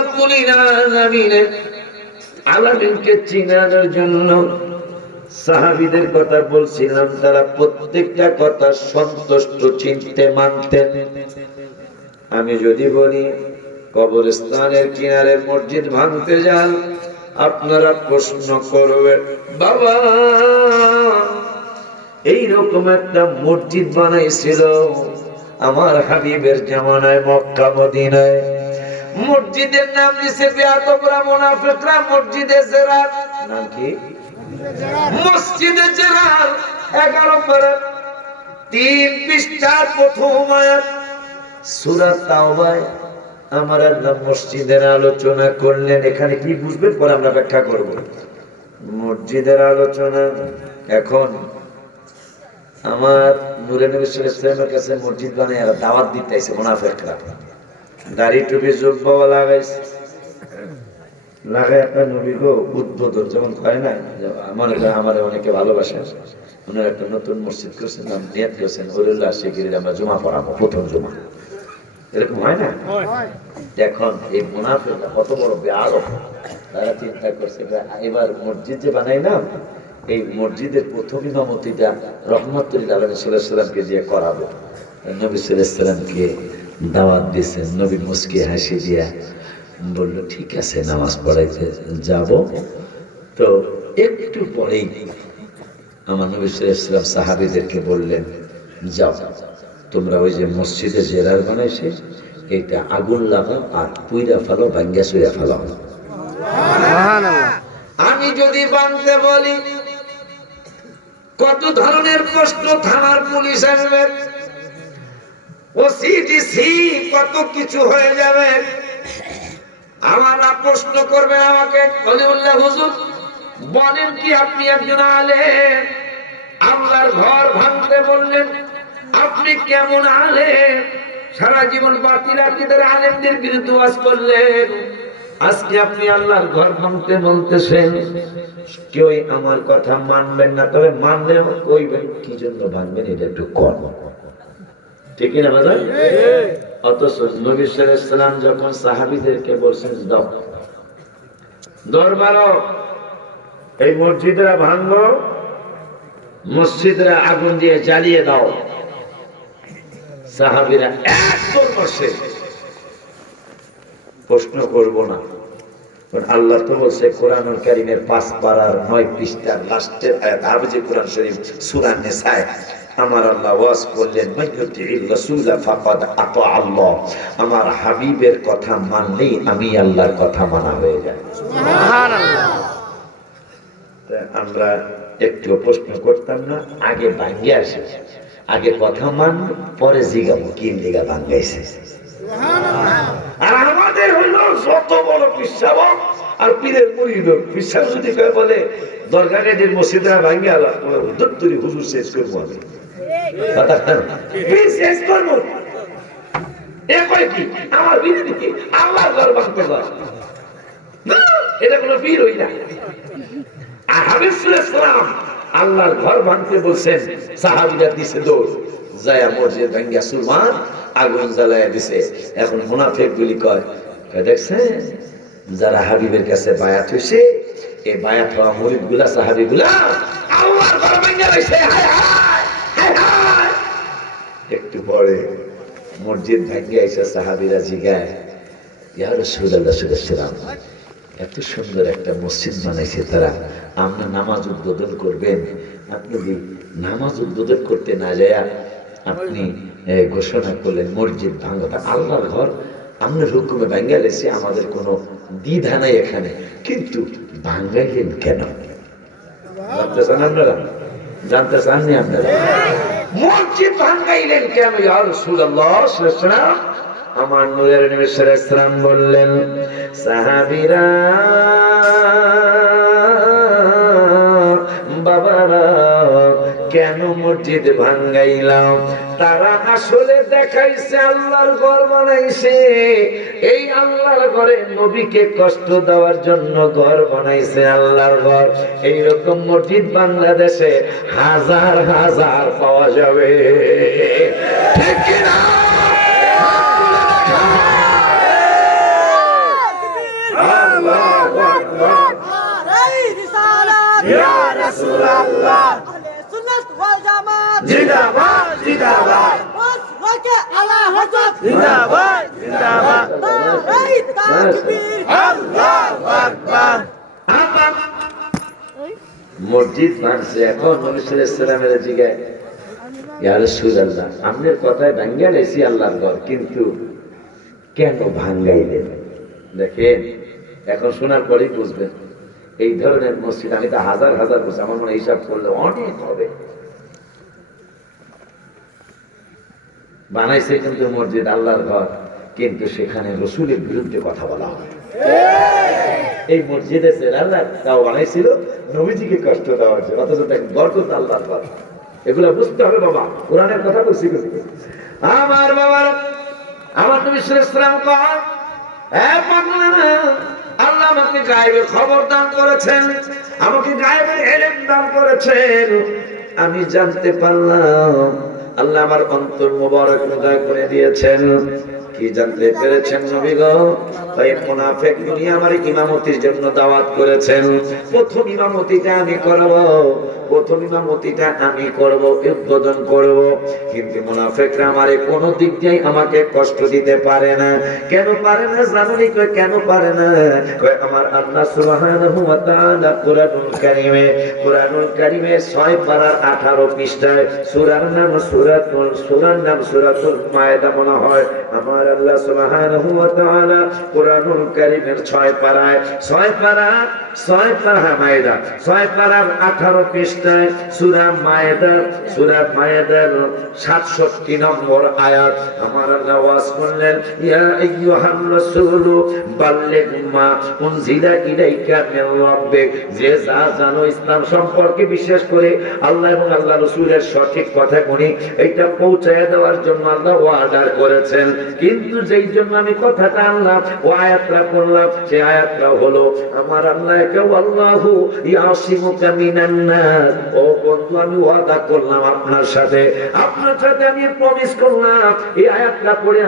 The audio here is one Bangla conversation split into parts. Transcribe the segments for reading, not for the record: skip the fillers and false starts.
রহমাতুল আলামিন আলামিনকে চিনানোর জন্য সাহাবীদের কথা বলছিলাম, তারা প্রত্যেকটা কথা সন্তুষ্ট চিনতে মানতেন। আমি যদি বলি কবরস্থানের কিনারে মসজিদ ভাঙতে যান, আপনারা প্রশ্ন করবেন, বাবা এইরকম একটা মসজিদ বানাইছিল আমার হাবিবের জামানায় মক্কা মদিনায়। মসজিদের নাম দিছে বেয়াদবরা মুনাফিকরা মসজিদে জেরার। নাম কি? মসজিদে জেরার। 11 পারা 3 পৃষ্ঠার প্রথম আয়াত সূরা তাওবায় আমার আল্লাহ মসজিদের আলোচনা করলেন। এখানে কি বুঝবেন পরে আমরা ব্যাখ্যা করব। মসজিদের আলোচনা এখন আমার নূরে নবী সাল্লাল্লাহু আলাইহি ওয়াসাল্লামের কাছে মসজিদ বানায় দাওয়াত দিতেছে মুনাফিকরা। দাড়ি টুপি জুব্বা লাগাইছে, লাগায় একটা নবী গো উদ্বোধন যেমন হয় না, আমার অনেকে ভালোবাসে, ওনার একটা নতুন মসজিদ করছেন, নাম নিয়ত করছেন ওরুল্লাহ শিগগিরই আমরা জুমা পড়াবো, প্রথম জুমা। এরকম হয় না? এখন এই মুনাফিকরা কত বড় বেয়াদব, তারা চিন্তা করছে এবার মসজিদ যে বানাই না, এই মসজিদের প্রথম ইমামতিটা রহমাতুল আলামিন সাল্লাল্লাহু আলাইহি ওয়াসাল্লামকে দিয়ে করাবো। নবী সাল্লাল্লাহু আলাইহি ওয়াসাল্লামকে দাওয়াত দিয়েছেন। নবী মুস্কি হাসি দিয়া বলল ঠিক আছে নামাজ পড়াইতে যাব। তো একটু পরেই আমার নবী সাল্লাল্লাহু আলাইহি ওয়াসাল্লাম সাহাবীদেরকে বললেন, যাও তোমরা ওই যে মসজিদে জেরার বানাইছে এইটা আগুন লাগাও আর পুইরা ফেলো, ভাঙ্গা চুইরা ফেলো। আমি যদি বানতে বলি কত ধরনের প্রশ্ন, থানার পুলিশ আসবে, ওসিডিসি কত কিছু হয়ে যাবে। আমারা প্রশ্ন করবে আমাকে, অলিউল্লাহ হুজুর বলেন কি আপনি একজন আলেম, আল্লাহর ঘর ভাঙতে বললেন, আপনি কেমন আলেম? সারা জীবন বাতিল আকীদার আলেমদের বিরুদ্ধে ওয়াজ করলেন, আজকে আপনি আল্লাহর ঘর ভাঙতে বলতেছেন। কেউ আমার কথা মানবেন না, তবে মানলেও কইবেন কি জন্য ভাঙবেন এটা একটু কর, ঠিক না বাজার? অথচ নবী সাল্লাল্লাহু আলাইহি ওয়াসাল্লাম যখন সাহাবীদেরকে বলছেন দাও দরবারো এই মসজিদরা ভাঙো, মসজিদরা আগুন দিয়ে জ্বালিয়ে দাও, সাহাবীরা একদম বসে প্রশ্ন করব না। আল্লাহ তো বলছে কোরআনুল কারীমের 5 পারার 9 পৃষ্ঠার লাস্টের আয়াত, আরবি কোরআন শরীফ সূরা নিসায় আমার আল্লাহ ওয়াজ করলেন, মাইয়ুতির রাসূলা ফাকাদ আতা আল্লাহ, আমার হাবিবের কথা মানলেই আমি আল্লাহর কথা মানা হয়ে যায়। সুবহানাল্লাহ। আমরা একটু প্রশ্ন করতাম না, আগে ভাঙ্গিয়ে আসে, আগে কথা মান পরে জিগাবো কি লিগা ভাঙ্গাইছে। সুবহানাল্লাহ। আর আমাদের হইলো যত বড় পিসাব আর পীরের মুরিদ, পিসাব যদি কেউ বলে দরগা গাজীর মসজিদে ভাঙ্গিয়ে আলা দত্তরি হুজুর শেষ করবো, আমি শেষ করবো। এ কয় কি আমার বিরোধী কি আল্লাহর ঘর ভাঙতে হয়, এটা কোনো পীর হই না। হাবিব সাল্লাল্লাহু আলাইহি ওয়াসাল্লাম আল্লাহর ঘর ভাঙতে বলছেন, সাহাবীরা দিছে দৌড়, যায় মসজিদ ভাঙ্গিয়া সুরমান আগুন জ্বালায়া দিছে। এখন মুনাফিক গুলি কয়, দেখছেন যারা হাবিবের কাছে বায়াত হইছে, এই বায়াত হওয়া মুরিদ গুলা সাহাবী গুলা আল্লাহর ঘর ভাঙ্গা দিছে। হায় হায় হায় হায়। একটু পরে মসজিদ ভাঙ্গিয়া আইসা সাহাবীরা জিগায়, ইয়া রাসূলুল্লাহ সাল্লাল্লাহু আলাইহি ওয়াসাল্লাম এত সুন্দর একটা মসজিদ বানাইছে তারা, আমরা নামাজ উদ্বোধন করবেন, আপনি যদি নামাজ উদ্বোধন করতে না যায় আপনি ঘোষণা করলেন মসজিদ ভাঙা, আল্লাহর ঘর আমরা হুকুমে ভাঙ্গাইলেছি, আমাদের কোনো দ্বিধা নাই এখানে, কিন্তু ভাঙ্গাইলেন কেন? জানতে চান আপনারা? জানতে চাননি আপনারা? মসজিদ ভাঙ্গাইলেন কেন ইয়া রাসূলুল্লাহ সাল্লাল্লাহু আলাইহি ওয়াসাল্লাম? আমার নূরের নবী সাল্লাল্লাহু আলাইহি ওয়াসাল্লাম বললেন, সাহাবীরা বাবারা কেন মসজিদ ভাঙ্গাইলাম? তারা আসলে দেখাইছে আল্লাহর ঘর বানাইছে, এই আল্লাহর ঘরে নবীকে কষ্ট দেওয়ার জন্য ঘর বানাইছে আল্লাহর ঘর। এইরকম মসজিদ বাংলাদেশে হাজার হাজার পাওয়া যাবে, ঠিক না? ইয়া রাসূলুল্লাহ আহলে সুন্নাত ওয়াল জামাত জিন্দাবাদ জিন্দাবাদ ওয়াকে আলা হযরত জিন্দাবাদ জিন্দাবাদ এই তাকবীর আল্লাহু আকবার মসজিদ ভাঙছে এখন নবী সাল্লাল্লাহু আলাইহি ওয়াসাল্লামের জিগায় ইয়া রাসূলুল্লাহ আপনার কথায় ভাঙ্গা লাইছি আল্লাহর ঘর কিন্তু কেন ভাঙ্গাইলেন দেখেন এখন শোনার পরেই বুঝবেন এই ধরনের মসজিদ আমি তো হাজার হাজার বছর আমার মনে হিসাব করলে অনেক হবে বানাইছে কিন্তু মসজিদ আল্লাহর ঘর কিন্তু সেখানে রসুলের বিরুদ্ধে কথা বলা হয় এই মসজিদে আল্লাহ তাও বানাইছিল নবীজিকে কষ্ট দেওয়া হচ্ছে অথচ গর্ব তো আল্লাহর ঘর এগুলা বুঝতে হবে বাবা কোরআনের কথা বলছি আমার বাবার আমার নবী সাল্লাল্লাহু আলাইহি ওয়াসাল্লাম কয় আল্লাহ আমাকে গায়েবের খবর দান করেছেন আমাকে গায়েবের ইলম দান করেছেন আমি জানতে পারলাম আল্লাহ আমার অন্তর মোবারক উদয় করে দিয়েছেন কি জানতে পেরেছেন নবী গো এই মুনাফিক দুনিয়া আমার ইমামতির জন্য দাওয়াত করেছেন প্রথম ইমামতিটা আমি করব উদ্বোধন করব কিন্তু মুনাফিকরা আমারে কোন দিক দিয়ে আমাকে কষ্ট দিতে পারে না কেন পারে না জানেন কই কেন পারে না কই আমার আল্লাহ সুবহানাহু ওয়া তাআলা কুরআনুল কারীমে 6 পারার 18 পৃষ্ঠায় সূরার নাম সূরাতুল মায়েদা মনে হয় আমার আল্লাহ সুবহানাহু ওয়া তাআলা কুরআনুল কারীমের 6 পারায় 6 পারা মায়েদা 6 পারার 18 পৃষ্ঠায় সূরা মায়েদার 67 নম্বর আয়াত আমার আল্লাহ ওয়াজ করলেন ইয়া আইয়ুহার রাসূল বাল্লিগ মা উনজিলা ইলাইকা মির রাব্বিক যে যা জানো ইসলাম সম্পর্কে বিশেষ করে আল্লাহ এবং আল্লাহ রাসূলের সঠিক কথাগুলি এটা পৌঁছায় দেওয়ার জন্য আল্লাহ অর্ডার করেছেন কিন্তু যেই জন্য আমি কথাটা আনলাম ও আয়াতটা পড়লাম সেই আয়াতটা হলো আমার আল্লাহ আল্লাহু ইয়াসিমুকা মিনান নাস ও বন্ধু আমি ওয়াদা করলাম আপনার সাথে আমি প্রমিস করলাম এই আয়াতটা পড়ে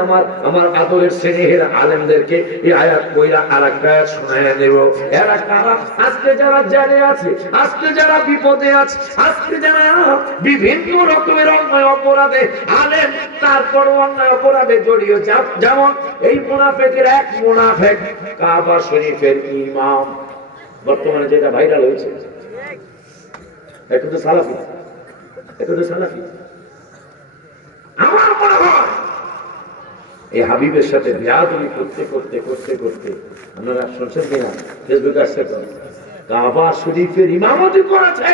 আমার আদরের স্নেহের আলেমদেরকে এই আয়াত পড়া আরেকটা আয়াত শোনায় দেব এরা কারা আজকে যারা জেলে আছে আজকে যারা বিপদে আছে আজকে যারা বিভিন্ন রকমের অন্যায় অপরাধে আলেম তারপর অন্যায় অপরাধে জড়িয়ে যেমন এই মুনাফিকের এক মুনাফিক কাবা শরীফের ইমাম বর্তমানে যেটা ভাইরাল হয়েছে এটা তো সালাফি আমার মনে হয় এই হাবিবের সাথে বিয়াদবি করতে আপনারা শুনছেন কিনা ফেসবুকে আসছে তো কাবা শরীফের ইমামতি করেছে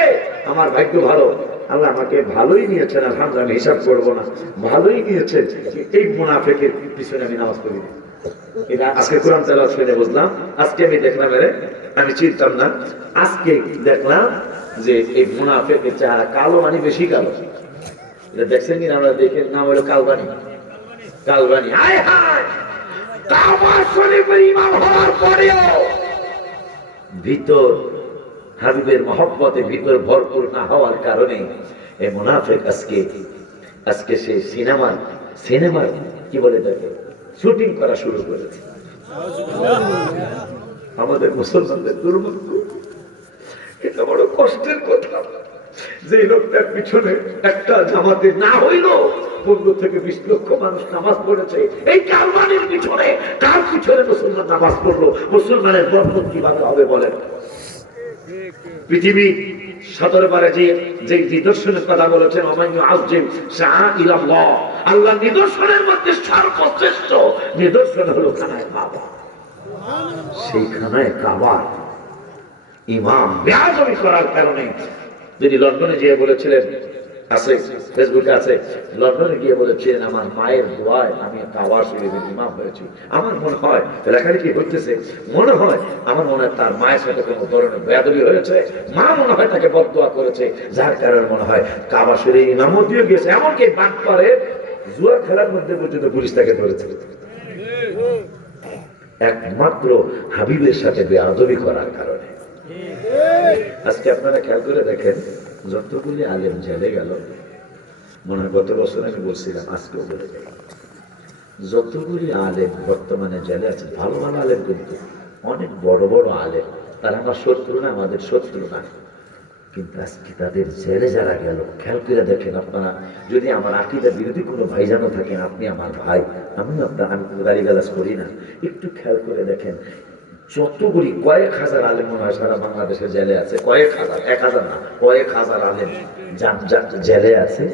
আমার ভাগ্য ভালো আল্লাহ আমাকে ভালোই নিয়েছেন আলহামদুলিল্লাহ আমি হিসাব করবো না ভালোই নিয়েছেন এই মুনাফিকের পিছনে আমি নামাজ পড়ি এটা আজকে কোরআন তেলাওয়াত শুনে বুঝলাম আজকে আমি দেখলাম আমি চিনতাম না আজকে দেখলাম যে এই মুনাফিকের চেহারা কালো মানে বেশি কালো এটা দেখছেন কিনা আমরা দেখে নাম হলো কালবানি হায় হায় কাবা শরীফের ইমাম হওয়ার পরেও ভিতর হাবিবের মহব্বতে ভিতর ভরপুর না হওয়ার কারণে এই মুনাফিক আজকে সে সিনেমার কি বলে থাকে শুটিং করা শুরু করেছে আমাদের মুসলমানদের দুর্ভাগ্য এটা বড় কষ্টের কথা যে লোকটার পিছনে একটা জামাতে না হইল 15 থেকে 20 লক্ষ মানুষ নামাজ পড়েছে এই কারবানির পিছনে কার পিছনে মুসলমান নামাজ পড়লো মুসলমানের বরকত কিভাবে হবে বলেন পৃথিবী 17 বারে যে নিদর্শনের কথা বলেছেন আল্লাহ নিদর্শনের মধ্যে সর্বশ্রেষ্ঠ নিদর্শন হলো খানায় কাবা সেই খানায় কাবা ইমাম বেয়াদবি করার কারণে যিনি লন্ডনে গিয়ে বলেছিলেন আছে ফেসবুকে আছে লন্ডনে গিয়ে বলেছিলেন আমার মায়ের দোয়ায় আমি কাবা শরীফের ইমাম হয়েছি আমার মনে হয় লেখালেখি হইতেছে মনে হয় তার মায়ের সাথে কোনো ধরনের বেয়াদবি হয়েছে মা মনে হয় তাকে বদদোয়া করেছে যার কারণে মনে হয় কাবা শরীফের ইমামতিও গিয়েছে এমনকি বাদ করে জুয়া খেলার মধ্যে পর্যন্ত পুলিশ তাকে ধরেছে একমাত্র হাবিবের সাথে বেয়াদবি করার কারণে আজকে আপনারা খেয়াল করে দেখেন যতগুলি আলেম জেলে গেল মনে হয় গত বছর আমি বলছিলাম আজকেও বলে যাই যতগুলি আলেম বর্তমানে জেলে আছে ভালো ভালো আলেম কিন্তু অনেক বড় বড় আলেম তারা আমার শত্রু না আমাদের শত্রু না কিন্তু আজকে তাদের জেলে যারা গেল, খেয়াল করে দেখেন আপনারা, যদি আমার আকীদার বিরোধী কোনো ভাইজানও থাকেন, আপনি আমার ভাই, আমি কোনো গালিগালাজ করি না, একটু খেয়াল করে দেখেন যতগুলি কয়েক হাজার আলেম মনে হয় সারা বাংলাদেশের জেলে আছে, কয়েক হাজার, 1000 না, কয়েক হাজার আলেম জেলে আছে,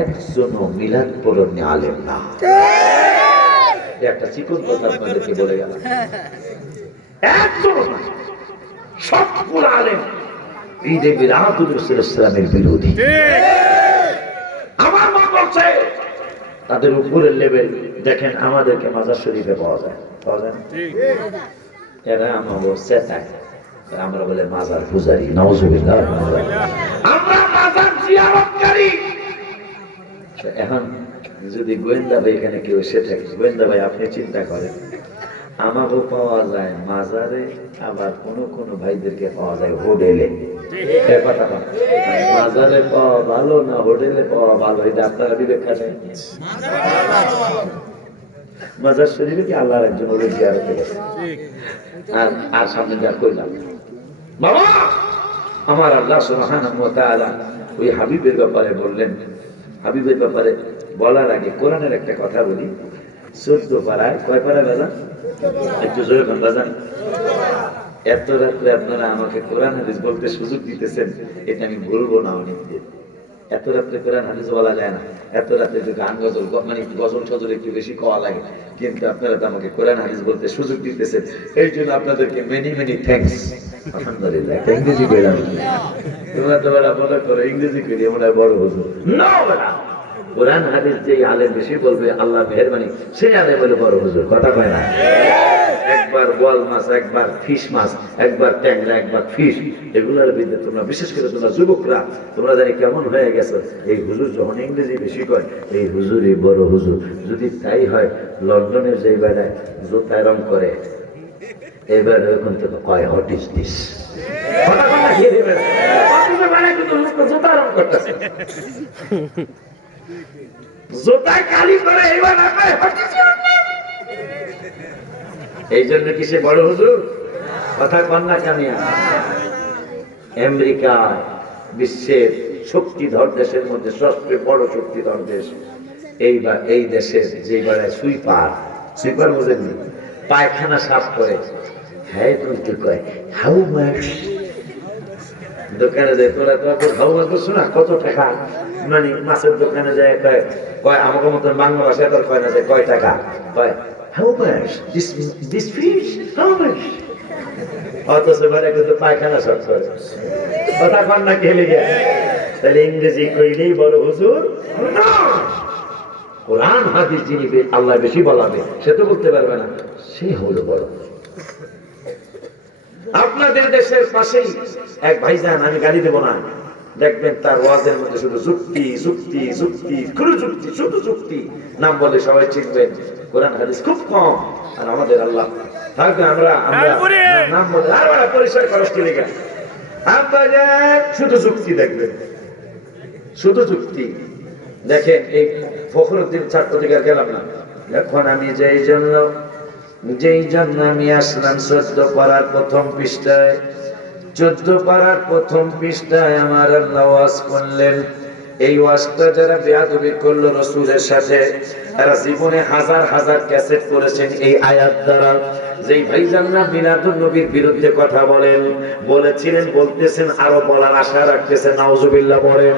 একজনও মিলাদ পড়েননি আলেম না। একটা চিকন কথা আপনাদেরকে বলে গেল, একজনও না, সবগুলো আলেম ঈদে মিলাদুর রাসূলের বিরোধী। আমার মা বলছে তাদের উপরের লেভেল দেখেন, আমাদেরকে মাজার শরীফে পাওয়া যায় না? এরা আমাকে চেতায়, আমরা বলে মাজার পূজারি, নাউজুবিল্লাহ। আমরা মাজার জিয়ারতকারী। এখন যদি গোয়েন্দা ভাই এখানে কেউ এসে থাকে, গোয়েন্দা ভাই আপনি চিন্তা করেন, আমাকেও পাওয়া যায় মাজারে, আবার কোন ভাইদেরকে পাওয়া যায় হোটেলে। মাজারে পাওয়া ভালো না হোটেলে পাওয়া ভালো, এটা আপনারা বিবেক খাবেন। মাজার শরীফে কি আল্লাহর একজন ওরে জিয়ারতে গেছে, আর সামনে যা কইলাম বাবা, আমার আল্লাহ সুবহানাহু ওয়া তাআলা ওই হাবিবের ব্যাপারে বললেন। হাবিবের ব্যাপারে বলার আগে কোরআনের একটা কথা বলি। 14 পারায় কয় পারা বাজান? একটু জোরে কোন বাজান? এত রাত্রে আপনারা আমাকে কোরআন হাদিস বলতে সুযোগ দিতেছেন, এটা আমি বলবো না অনেকদিন। এত রাত্রে কোরআন হাদিস বলা যায় না, এত রাত্রে একটু গান গজল, মানে গজল টজল একটু বেশি খাওয়া লাগে, কিন্তু আপনারা তো আমাকে কোরআন হাদিস বলতে সুযোগ দিতেছেন, এই জন্য আপনাদেরকে মেনি মেনি থ্যাঙ্কস। আলহামদুলিল্লাহ। ইংরেজি কইলাম, তোমরা তো বড় মনে করো ইংরেজি কইলে মনে হয় বড় হুজুর। না বলা, কোরআন হাদিস যে আলেম বেশি বলবে আল্লাহ মেহেরবানি, সেই আলেম বলে বড় হুজুর। কথা কয় না? একবার বোয়াল মাছ, একবার ফিশ মাছ, একবার ট্যাংরা, একবার ফিশ, এগুলোর বিরুদ্ধে তোমরা, বিশেষ করে তোমরা যুবকরা, তোমরা জানি কেমন হয়ে গেছো, এই হুজুর যখন ইংরেজি বেশি কয়, এই হুজুরই বড় হুজুর। যদি তাই হয়, লন্ডনের যে বেড়ায় জুতায় রং করে, এবার এখন তো কয় হোয়াট ইজ দিস। জুতা রং করতেছে, জুতায় কালি করে, এবার এই জন্য কি সে বড় হুজুর? কথা কন্যা কামিয়া। আমেরিকা বিশ্বের শক্তিধর দেশের মধ্যে সবচেয়ে বড় শক্তিধর দেশ। এই দেশের যে বেড়ায় সুইপার বোঝেননি, পায়খানা সাফ করে, হ্যাঁ বলতে কয় হাউ মাছ। দোকানে যায়, তোরা তো হাউ মাছ বলছো না, কত টাকা? মানে মাছের দোকানে যায়, কয় আমাকে মতন বাংলা ভাষায় তোর কয় না, যে কয় টাকা? কয় how much this fish, how much? অথচ বেড়া কিন্তু পায়খানা সব করে। কথা কন না খেলে গিয়া, তাহলে ইংরেজি কইলেই বড় হুজুর না। কোরআন হাদিস যিনি আল্লাহ বেশি বলাবে, সে তো বলতে পারবে না, সে হলো বড়। আপনাদের দেশের পাশেই এক ভাইজান, আমি গালি দেব না, দেখবেন তার ওয়াজের মধ্যে শুধু যুক্তি যুক্তি যুক্তি, কোনো যুক্তি, শুধু যুক্তি। নাম বলে সবাই চিনবেন, কোরআন হাদিস খুব কম। আর আমাদের আল্লাহ থাকবে, আমরা নাম বলে আর পরিচয় খরচ করে গেল, শুধু যুক্তি দেখবেন, শুধু যুক্তি। দেখেন এই ফখরুদ্দিন ছাত্র থেকে গেলাম না, এখন আমি যেই জন্য আমি আসলাম 14 পারার প্রথম পৃষ্ঠায়, 14 পারার প্রথম পৃষ্ঠায় আমার আল্লাহ ওয়াজ করলেন। এই ওয়াজটা যারা বেয়াদবি করলো রাসূলের সাথে, এরা জীবনে হাজার হাজার ক্যাসেট করেছেন এই আয়াত দ্বারা। যেই ভাইজানরা মিলাদুন নবীর বিরুদ্ধে কথা বলেছিলেন, বলতেছেন, আরো বলার আশা রাখতেছেন, নাউজুবিল্লাহ বলেন।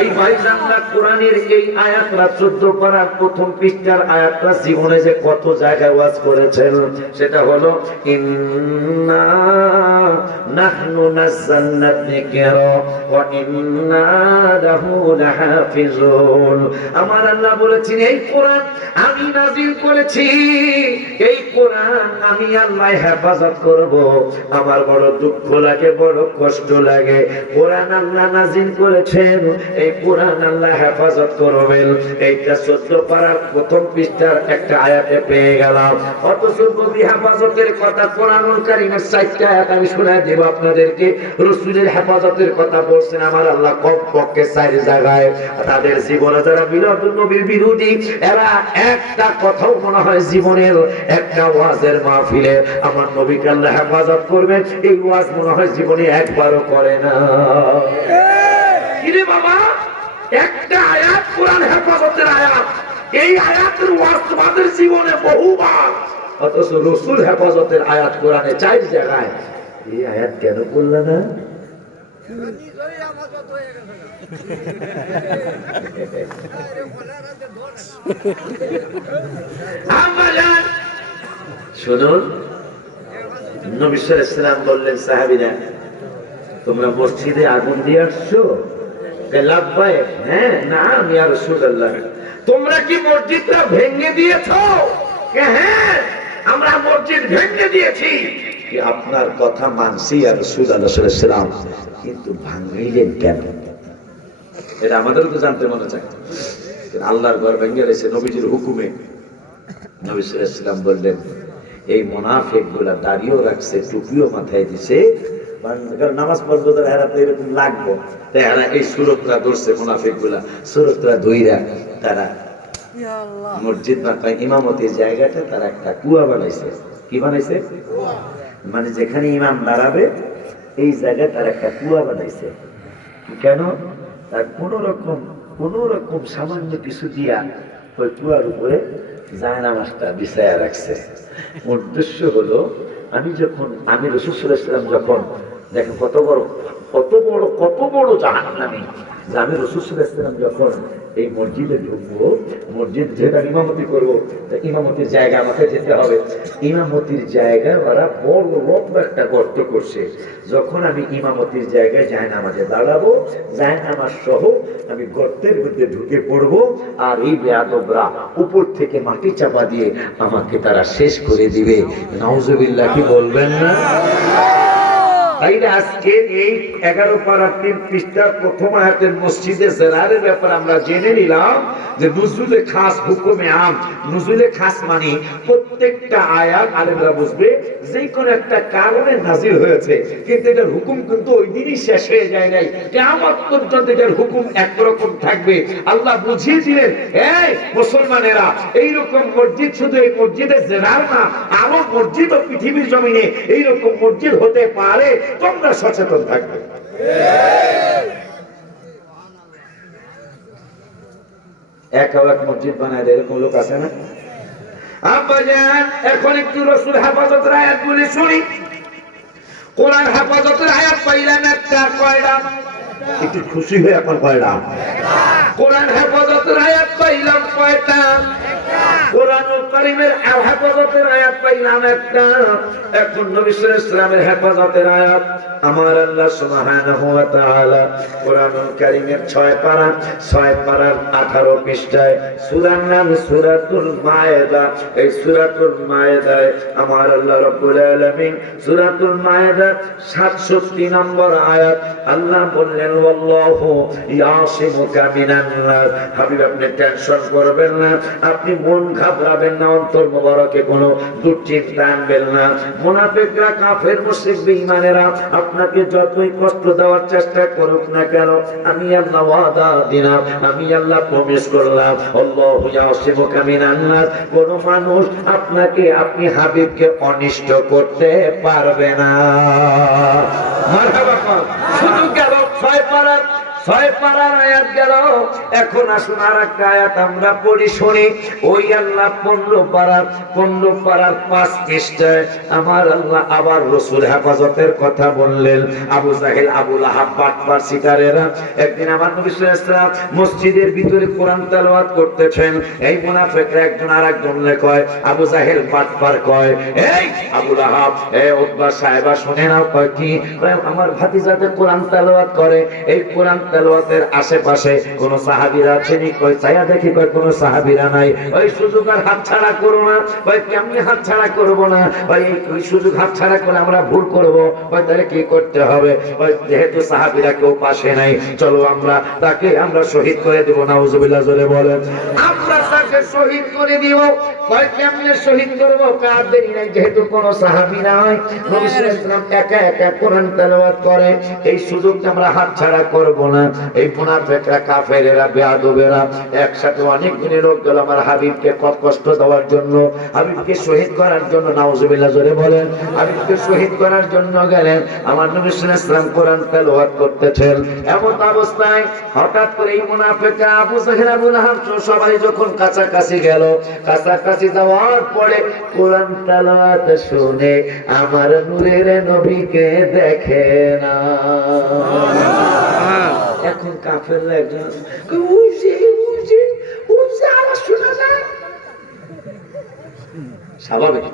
এই ভাইজানরা কোরআনের এই আয়াতরা 14 পারার প্রথম পৃষ্ঠার আয়াতরা জীবনে যে কত জায়গায় ওয়াজ করেছেন, সেটা হলো ইন্না নাহনু নাযালনা যিকরা ওয়া ইন্না লাহু লাহাফিজুন। আমার আল্লাহ বলেছেন, এই কোরআন আমি নাযিল করেছি, এই কোরআন আমি আল্লাহ হেফাজত করব। আমার বড় দুঃখ লাগে, বড় কষ্ট লাগে, কোরআন আল্লাহ নাযিল করেছেন, এই কোরআন আল্লাহ হেফাজত করবেন। এইটা 14 পারার প্রথম পৃষ্ঠার একটা আয়াতে পেয়ে গেলাম। অথচ নবী হেফাজতের কথা কোরআনুল কারীমের 4টা আয়াত আমি শোনায় দেব আপনাদেরকে। রাসূলের হেফাজতের কথা বলছেন আমার আল্লাহ কমপক্ষে 4 জায়গায়। তাদের জীবনে যারা মিলাদুন নবীর বিরোধী, এরা একটা কথাও মনে হয় জীবনের একটা ওয়াজের মাহফিলে আমার নবীকে আল্লাহ হেফাজত করবে, এই ওয়াজ মনে হয় জীবনে একবারও করে না। কিরে বাবা, একটা আয়াত কোরআন হেফাজতের আয়াত, এই আয়াতের ওয়াজ তোমাদের জীবনে বহুবার, অথচ রসুল হেফাজতের আয়াত কোরআনে 4 জায়গায়। এই আয়াত কেন বললে না? শুনুন, নবী সাল্লাল্লাহু আলাইহি ওয়াসাল্লাম বললেন সাহাবীরা, তোমরা মসজিদে আগুন দিয়ে আসছো? লাব্বাইক, হ্যাঁ নাম ইয়া রাসূলুল্লাহ। তোমরা কি মসজিদটা ভেঙে দিয়েছো? হ্যাঁ আমরা মসজিদ ভেঙে দিয়েছি। কি আপনার কথা মানছি ইয়া রাসূলুল্লাহ সাল্লাল্লাহু আলাইহি ওয়াসাল্লাম, কিন্তু ভাঙিলেন কেন? এটা আমাদেরও তো জানতে মনে চায়। আল্লাহর ঘর ভেঙে গেছে নবীজির হুকুমে। নবী সাল্লাল্লাহু আলাইহি ওয়াসাল্লাম বললেন, এই মুনাফিকগুলা দাড়িও রাখছে, টুপিও মাথায় দিছে, নামাজ পড়বো তারা হেরাতে এরকম লাগবো, তাই এরা এই সুরতরা ধরছে, মুনাফিকগুলা সুরতরা ধইরা তারা মসজিদ বা ইমামতির জায়গাটা তারা একটা কুয়া বানাইছে। কি বানাইছে? মানে যেখানে ইমাম দাঁড়াবে এই জায়গায় তারা একটা কুয়া বানাইছে। কেন? তার কোন রকম সামান্য কিছু দিয়া ওই কুয়ার উপরে জায়নামাজটা বিছায়া রাখছে। উদ্দেশ্য হলো, আমি রাসূল সাল্লাল্লাহু আলাইহি ওয়াসাল্লাম যখন দেখেন কত বড় জাহান্নামী, যে আমি রাসূল সাল্লাল্লাহু আলাইহি ওয়াসাল্লাম যখন এই মসজিদে ঢুকবো, মসজিদ যেটা ইমামতি করবো, ইমামতির জায়গা আমাকে যেতে হবে। ইমামতির জায়গায় ওরা বড় লম্বা একটা গর্ত করছে। যখন আমি ইমামতির জায়গায় জায়নামাজে দাঁড়াবো, জায়নামাজ সহ আমি গর্তের মধ্যে ঢুকে পড়বো, আর এই বেয়াদবরা উপর থেকে মাটি চাপা দিয়ে আমাকে তারা শেষ করে দিবে। নাউজুবিল্লাহ, কি বলবেন না? আজকে এই 11 পারা 3 পৃষ্ঠার প্রথম আয়াতের মসজিদে জেরারের ব্যাপারে আমরা জেনে নিলাম যে নুজুলে খাস হুকুমে আম। নুজুলে খাস মানে প্রত্যেকটা আয়াত আলেমরা বুঝবে যে কোনো একটা কারণে নাজিল হয়েছে, কিন্তু এটার হুকুম কিন্তু ওই দিনই শেষ হয়ে যায় নাই, কিয়ামত পর্যন্ত এটার হুকুম একরকম থাকবে। আল্লাহ বুঝিয়ে দিলেন, এই মুসলমানেরা, এইরকম মসজিদ শুধু এই মসজিদে জেরার না, আরো মসজিদ ও পৃথিবীর জমিনে এইরকম মসজিদ হতে পারে, তোমরা সচেতন থাকবে। এক মসজিদ বানায় এরকম লোক আছে না? আব্বাজান, এখন একটু রাসূল হেফাজতের আয়াতগুলি শুনি। কোরআন হেফাজতের আয়াত পাইলেন একটা, কয়টা? একটু খুশি হয়ে এখন কয়টা? কোরআন হেফাজতের আয়াত পাইলাম কয়টা? কোরআনুল কারীমের হেফাজতের আয়াত পাইলাম একটা। এখন নবী সাল্লাল্লাহু আলাইহি ওয়াসাল্লামের হেফাজতের আয়াত আমার আল্লাহ সুবহানাহু ওয়া তাআলা কোরআনুল কারীমের 6 পারার 18 পৃষ্ঠায় সূরার নাম সূরাতুল মায়েদা। এই সূরাতুল মায়েদায় আমার আল্লাহ রাব্বুল আলামিন সূরাতুল মায়েদার 67 নম্বর আয়াত আল্লাহ বললেন, ওয়াল্লাহু ইয়াসিমুকা মিনান নাস। হাবিব, আপনি টেনশন করবেন না, আপনি মন ঘাবড়াবেন না, অন্তর মোবারকে কোনো দুশ্চিন্তা আনবেন না। মুনাফিকরা, কাফের, মুশরিক, বেঈমানেরা আপনাকে যতই কষ্ট দেওয়ার চেষ্টা করুক না কেন, আমি আল্লাহ ওয়াদা দিলাম, আমি আল্লাহ প্রমিস করলাম, আল্লাহু ইয়াসিমুকা মিনান নাস। কোন মানুষ আপনাকে, আপনি হাবিবকে অনিষ্ট করতে পারবে না। মারহাবা কর। শুধু গেল 6 পারার আয়াত গেল। এখন আসুন আর একটা আয়াত আমরা পড়ি শুনি। ওই আল্লাহ 15 পারার 5 পৃষ্ঠায় আমার আল্লাহ আবার রাসূল হেফাজতের কথা বললেন। আবু জাহেল, আবু লাহাব, বাটপার, শিকারেরা একদিন আমার নবী সাল্লাল্লাহু আলাইহি ওয়াসাল্লাম মসজিদের ভিতরে কোরআন তেলাওয়াত করতেছেন। এই মুনাফিকরা একজন আরেকজনকে কয়, আবু জাহেল বাটপার কয়, এই আবু লাহাব, এই উতবা সাহেবা শুনে নাও। কয় কি? আমার ভাতিজাতে কোরআন তেলাওয়াত করে। এই কোরআন তেলাওয়াতের আশেপাশে কোন সাহাবীরা আছেনি? কই ছায়া দেখি, কই কোন সাহাবীরা নাই। ওই সুযোগ আর হাতছাড়া করো না। কই কেমনে হাতছাড়া করব না? ওই সুযোগ হাতছাড়া করে আমরা ভুল করব। কই তাহলে কি করতে হবে? ওই যেহেতু সাহাবীরা কেউ পাশে নাই, চলো আমরা তাকে শহীদ করে দেব। নাউজুবিল্লাহ, জোরে বলেন। আমরা তাকে শহীদ করে দিব। কয় কেমনে শহীদ করবো? কাদের নাই, যেহেতু কোন সাহাবী নাই, নবী সাল্লাল্লাহু আলাইহি ওয়াসাল্লাম একা একা কোরআন তেলাওয়াত করে। এই সুযোগটা আমরা হাতছাড়া করব না। এই মুনাফিকরা, কাফেরেরা, বেয়াদবেরা একসাথে অনেক দিনের লোক গেল আমার হাবিবকে কষ্ট দেওয়ার জন্য, হাবিবকে শহীদ করার জন্য। নাউজুবিল্লাহ, জোরে বলেন। হাবিবকে শহীদ করার জন্য গেলেন। আমার নবী সাল্লাল্লাহু আলাইহি ওয়াসাল্লাম কোরআন তেলাওয়াত করতেছেন। এমন অবস্থায় হঠাৎ করে এই মুনাফিকরা আবু জাহেল, আবু লাহাব সবাই যখন কাছাকাছি গেল, কাছাকাছি যাওয়ার পরে কোরআন তেলাওয়াত শুনে আমার নূরের নবীকে দেখে না। এখন কাফেররা একজন আওয়াজ শোনা যায়। স্বাভাবিক,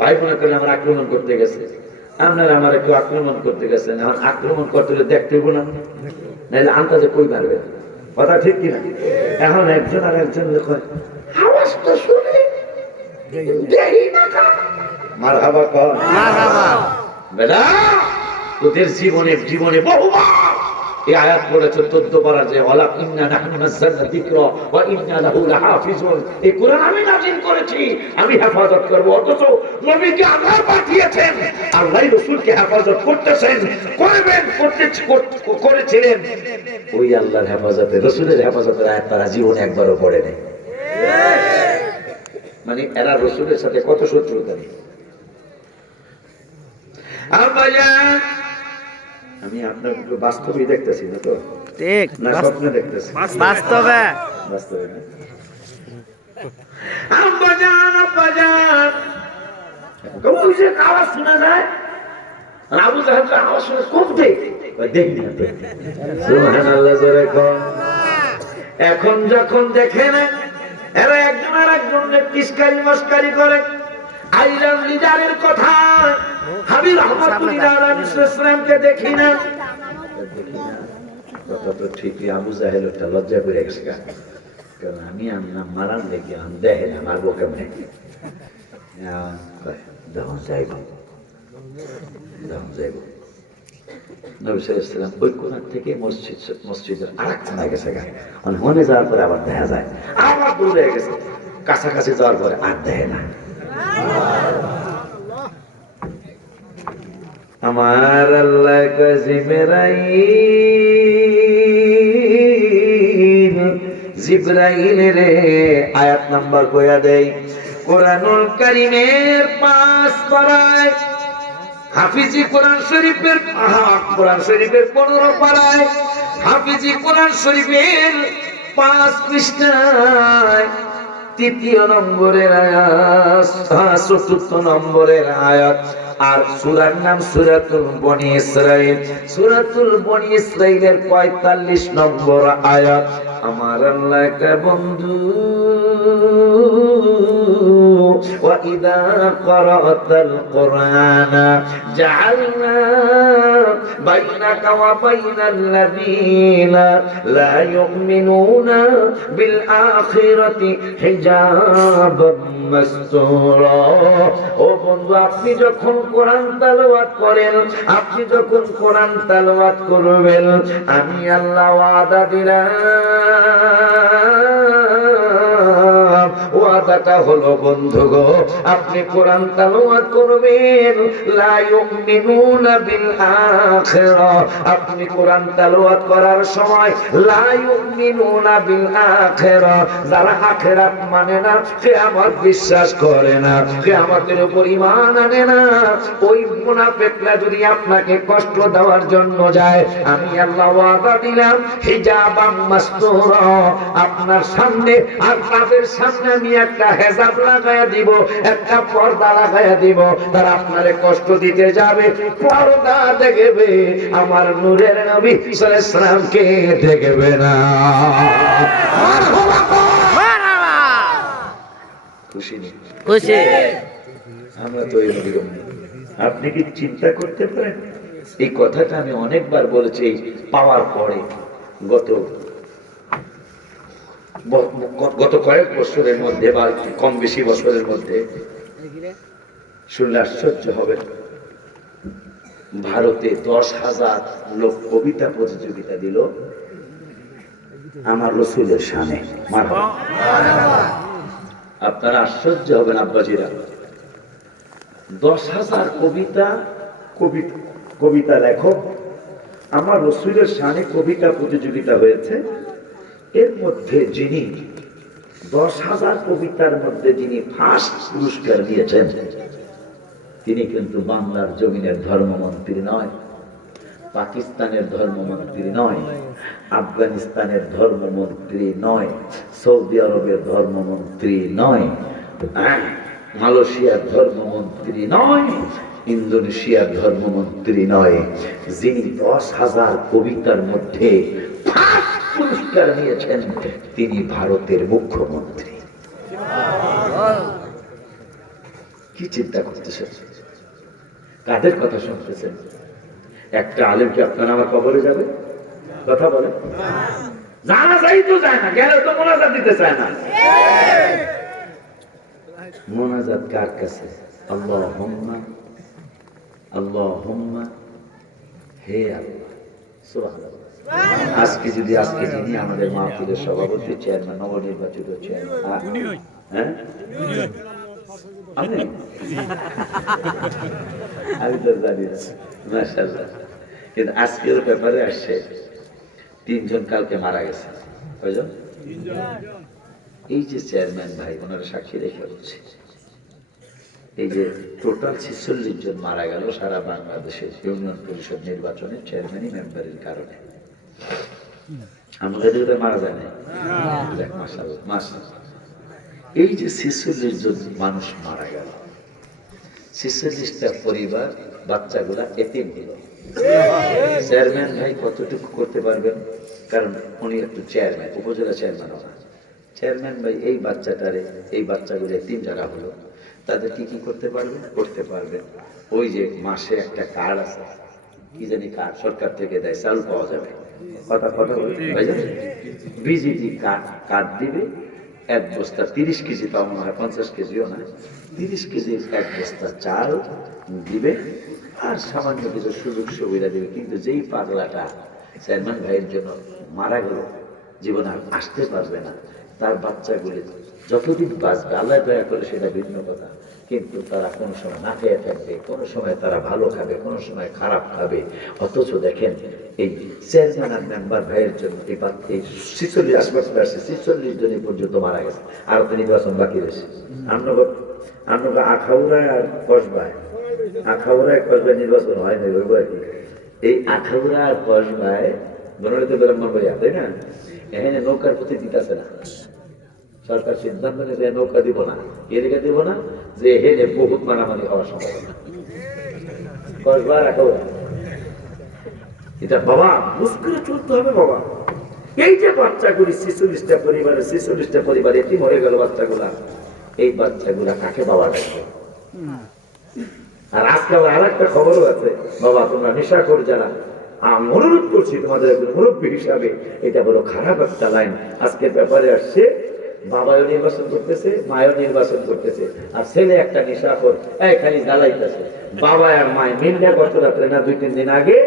ভাই বোনের করলে আমরা আক্রমণ করতে গেছে, আপনারা আমার একটু আক্রমণ করতে গেছেন। এখন আক্রমণ করতে হলে দেখতে হইব না, নাহলে আন্দাজে কই পারবে। কথা ঠিক কিনা? এখন একজন আর একজন আওয়াজ তো শুনে দেই না। মারহাবা কর, মারহাবা। বেটা তোদের জীবনে বহুবার এই আয়াত পড়েছে 14 বার, যে ওয়ালা ইন্না নাহনু নাযালনা যিকরা ওয়া ইন্না লাহু লাহাফিজুন। এই কোরআন আমি নাযিল করেছি, আমি হেফাজত করব। অথচ নবীকে আল্লাহ পাঠিয়েছেন, আল্লাহ রাসূলকে হেফাজত করতেছেন, করেছিলেন। ওই আল্লাহর হেফাজতে, রাসূলের হেফাজতের আয়াত তারা জীবনে একবারও পড়ে নাই। মানে এরা রাসূলের সাথে কত শত্রুতা নেই। আমি আপনার বাস্তবে দেখতেছি না তো, ঠিক না স্বপ্নে দেখতেছি? বাস্তবে, বাস্তবে না। আব্বাজান, আব্বাজান কবুজে আওয়াজ শোনা যায়। আবু জাহেল আওয়াজ শুনে কমতে দেখি না। সুবহানাল্লাহ, জোরে কর। এখন যখন দেখে না এরা একজন আর একজনকে তিরস্কারি মস্কারি করে, আইলাম লিডারের কথা হাবিব রহমাতুল্লাহ আলাইহি সাল্লামকে দেখি না। কথা তো ঠিকই, আবু জাহেল একটা লজ্জা করে গেছে, কারণ আমি আমনা মারান দেখি আমি দেখে না মারবো কেমনে। যখন যাইব নবী সাল্লাল্লাহু আলাইহি ওয়াসাল্লাম ওই কোণার থেকে মসজিদের আরেক কোণায় গেছে, মনে যাওয়ার পরে আবার দেখা যায়, আবার দূরে গেছে, কাছাকাছি যাওয়ার পরে আর দেখে না। আমার আল্লাহ জিবরাইল রে আয়াত নাম্বার কইয়া দেই। কোরআনুল কারীমের 5 পারায়, হাফিজি কোরআন শরীফের 15 পারায়, হাফিজি কোরআন শরীফের 5 পৃষ্ঠায় 3 নম্বরের আয়াত, 4 নম্বরের আয়াত। আর সূরার নাম সূরাতুল বনী ইসরাঈল। সূরাতুল বনী ইসরাঈলের 45 নম্বর আয়াত। আমার আল্লাহ একটা বন্ধু, ওয়া ইযা ক্বারাতাল কুরআনা জাআলনা বাইনাকা ওয়া বাইনাল্লাযীনা লা ইউমিনুনা বিল আখিরাতি হিজাবাম মাসতুরা। ও বন্ধু, আপনি যখন কোরআন তেলাওয়াত করেন, আপনি যখন কোরআন তেলাওয়াত করবেন, আমি আল্লাহ ওয়াদা দিলাম, ওয়াদাটা হলো বন্ধু গো, আপনি কোরআন তেলাওয়াত করবেন, লা ইউমিনুনা বিল আখিরা। আপনি কোরআন তেলাওয়াত করার সময় লা ইউমিনুনা বিল আখিরা, যারা আখিরাত মানে না, কিয়ামত বিশ্বাস করে না, কিয়ামতের উপর ঈমান আনে না, ওই মুনাফিকরা যদি আপনাকে কষ্ট দেওয়ার জন্য যায়, আমি আল্লাহ ওয়াদা দিলাম হিজাবাম মাসতুরা, আপনার সামনে আর তাদের সামনে আমি একটা হেজাব লাগায়া দিব, একটা পর্দা লাগায়া দিব। তারা আপনারে কষ্ট দিতে যাবে, পর্দা দেখবে, আমার নূরের নবী সাল্লাল্লাহু আলাইহি ওয়াসাল্লামকে দেখবে না। খুশি নেই? খুশি। আমরা তো এরকম। আপনি কি চিন্তা করতে পারেন? এই কথাটা আমি অনেকবার বলেছি পাওয়ার পরে, গত কয়েক বছরের মধ্যে বা কম বেশি বছরের মধ্যে শুনলে আশ্চর্য হবে। ভারতে 10,000 লোক কবিতা প্রতিযোগিতা দিল, আমার রসুলের শানে। মারহাবা। আপনারা আশ্চর্য হবেন আব্বাজিরা, 10,000 কবিতা লেখক আমার রসুলের শানে কবিতা প্রতিযোগিতা হয়েছে। এর মধ্যে যিনি 10,000 কবিতার মধ্যে যিনি ফার্স্ট পুরস্কার দিয়েছেন, তিনি কিন্তু বাংলার জমিনের ধর্মমন্ত্রী নয়, পাকিস্তানের ধর্মমন্ত্রী নয়, আফগানিস্তানের ধর্মমন্ত্রী নয়, সৌদি আরবের ধর্মমন্ত্রী নয়, মালয়েশিয়ার ধর্মমন্ত্রী নয়, ইন্দোনেশিয়ার ধর্মমন্ত্রী নয়। যিনি 10,000 কবিতার মধ্যে ফার্স্ট পুরস্কার নিয়েছেন, তিনি ভারতের মুখ্যমন্ত্রী। কি চিন্তা করতেছেন? কাদের কথা শুনতেছেন? একটা আলেম কি আপনার আমার কবরে যাবে? কথা বলে জানা যাই তো যায় না, গেলে তো মোনাজাত দিতে চায় না। মোনাজাত কার কাছে? আল্লাহুম্মা আল্লাহুম্মা, হে আল্লাহ। সুবহানাল্লাহ। আজকে যিনি আমাদের মাহফিলের সভাপতি, চেয়ারম্যান, নবনির্বাচিত চেয়ারম্যান, হ্যাঁ আমি তো জানি না, মাশাআল্লাহ। কিন্তু আজকের ব্যাপারে আসছে 3 জন কালকে মারা গেছে। কয়জন? এই যে চেয়ারম্যান ভাই, ওনারা সাক্ষী রেখে হচ্ছে, এই যে টোটাল 46 জন মারা গেল সারা বাংলাদেশের ইউনিয়ন পরিষদ নির্বাচনে চেয়ারম্যানই মেম্বারের কারণে। আমাদের মারা যায় না। মাশাআল্লাহ, মাশাআল্লাহ। এই যে 46 জন মানুষ মারা গেল, 46টা পরিবার, বাচ্চাগুলা এতিম হলো। চেয়ারম্যান ভাই কতটুকু করতে পারবেন? কারণ উনি একটু চেয়ারম্যান, উপজেলা চেয়ারম্যান না। চেয়ারম্যান ভাই এই বাচ্চাগুলো এতিম যারা হলো, তাদের কি করতে পারবেন? করতে পারবেন। ওই যে মাসে একটা কার্ড আছে, কি জানি কার্ড, সরকার থেকে দেয়, চাল পাওয়া যাবে। কথা বিজিটি কার্ড দিবে, 1 বস্তা 30 কেজি, পাওয়া মনে হয় 50 কেজিও না, 30 কেজির 1 বস্তা চাল দিবে, আর সামান্য কিছু সুযোগ সুবিধা দিবে। কিন্তু যেই পাগলাটা চেয়ারম্যান ভাইয়ের জন্য মারা গেল, জীবন আর আসতে পারবে না, তার বাচ্চাগুলি যতদিন বাঁচবে আল্লাহ দয়া করে সেটা ভিন্ন কথা, কিন্তু তারা কোনো সময় না খেয়ে থাকবে, কোনো সময় তারা ভালো খাবে, কোনো সময় খারাপ খাবে। অথচ দেখেন এই চেয়ারম্যান আর মেম্বার ভাইয়ের জন্য এই 46 আশপাশে আসছে, 46 জনই পর্যন্ত মারা গেছে। আর তো নির্বাচন বাকি রয়েছে। আমরা আখাউড়ায় আর কসবায় নির্বাচন হয় না। এই আখাউড়া আর কসবায় বনরিত ব্রাহ্মণ ভাইয়া, তাই না, এখানে নৌকার প্রতি দিতেছে না। সরকার সিদ্ধান্ত নিয়েছে নৌকা দিব না। এদিকে দিব না যে হেনে বহুত মারামারি হওয়ার সম্ভাবনা। কসবা আর আখাউড়া, এটা বাবা বুঝ করে চলতে হবে বাবা। এই যে বাচ্চাগুলি 46টা পরিবার এতিম হয়ে গেল বাচ্চাগুলা, এই বাচ্চাগুলা কাকে বাবা ডাকবে? আর আজকে আর একটা খবরও আছে, বাবা তোমরা নেশা করে যারা, আমি অনুরোধ করছি তোমাদের একজন মুরব্বী হিসাবে, এটা বড় খারাপ একটা লাইন। আজকের ব্যাপারে আসছে, বাবাও নির্বাচন করতেছে, মায়ও নির্বাচন করতেছে, আর ছেলে একটা নেশাখোর, খালি জ্বালাইতেছে। বাবা আর মায় মিললে গত রাত্রে না 2-3 দিন আগে,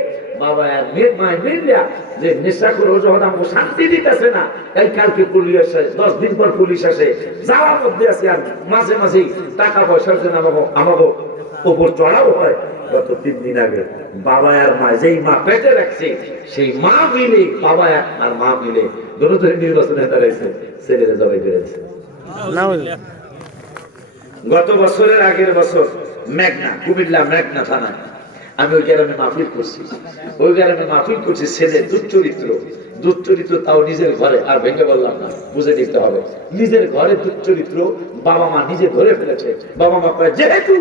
বাবা আর মায় মিললা যে নেশাখোর ও যখন আমাকে শান্তি দিতেছে না, এই কালকে পুলিশ আসে, 10 দিন পর পুলিশ আসে, যাওয়ার মধ্যে আছে, আর মাঝে মাঝেই টাকা পয়সার জন্য আমাকে উপর চড়াও হয়। গত 3 দিন আগে বাবা আর মা, যেই মা পেটে রাখছে সেই মা মিলে, বাবা আর মা মিলে দুটো নির্বাচনে দাঁড়াইছে, ছেলেরা জবাই করেছে। গত বছরের আগের বছর কুমিল্লা মেঘনা থানায় আমি ওই গ্রামে মাহফিল করছি। ছেলে দুশ্চরিত্র, তাও নিজের ঘরে, আর ভেঙে বললাম না, বুঝে নিতে হবে, নিজের ঘরে দুশ্চরিত্র। বাবা মা নিজে ধরে ফেলেছে। বাবা মা কয়, যেহেতু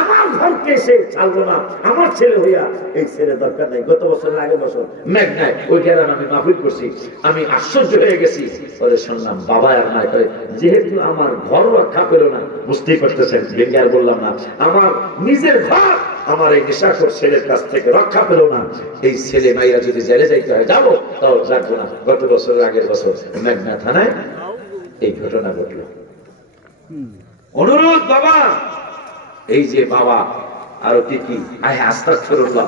আমার ঘরকে সে ছাড়লো না, আমার ছেলে হইয়া এই ছেলে দরকার নেই। গত বছরের আগের বছর মেঘনায় ওই গ্রামে আমি মাহফিল করছি। আমি আশ্চর্য হয়ে গেছি, পরে শুনলাম বাবা আর মা করে, যেহেতু আমার ঘর রক্ষা পেল না, বুঝতেই পারতেছেন, ভেঙে আর বললাম না, আমার নিজের ঘর আমার এই নেশাখোর ছেলের কাছ থেকে রক্ষা পেল না, এই ছেলে মাইরা যদি জেলে যাইতে হয় যাবো, তাও যাবো না। গত বছরের আগের বছর মেঘনা থানায় এই ঘটনা ঘটল। অনুরোধ বাবা, এই যে বাবা আরো কি আস্তাগফিরুল্লাহ,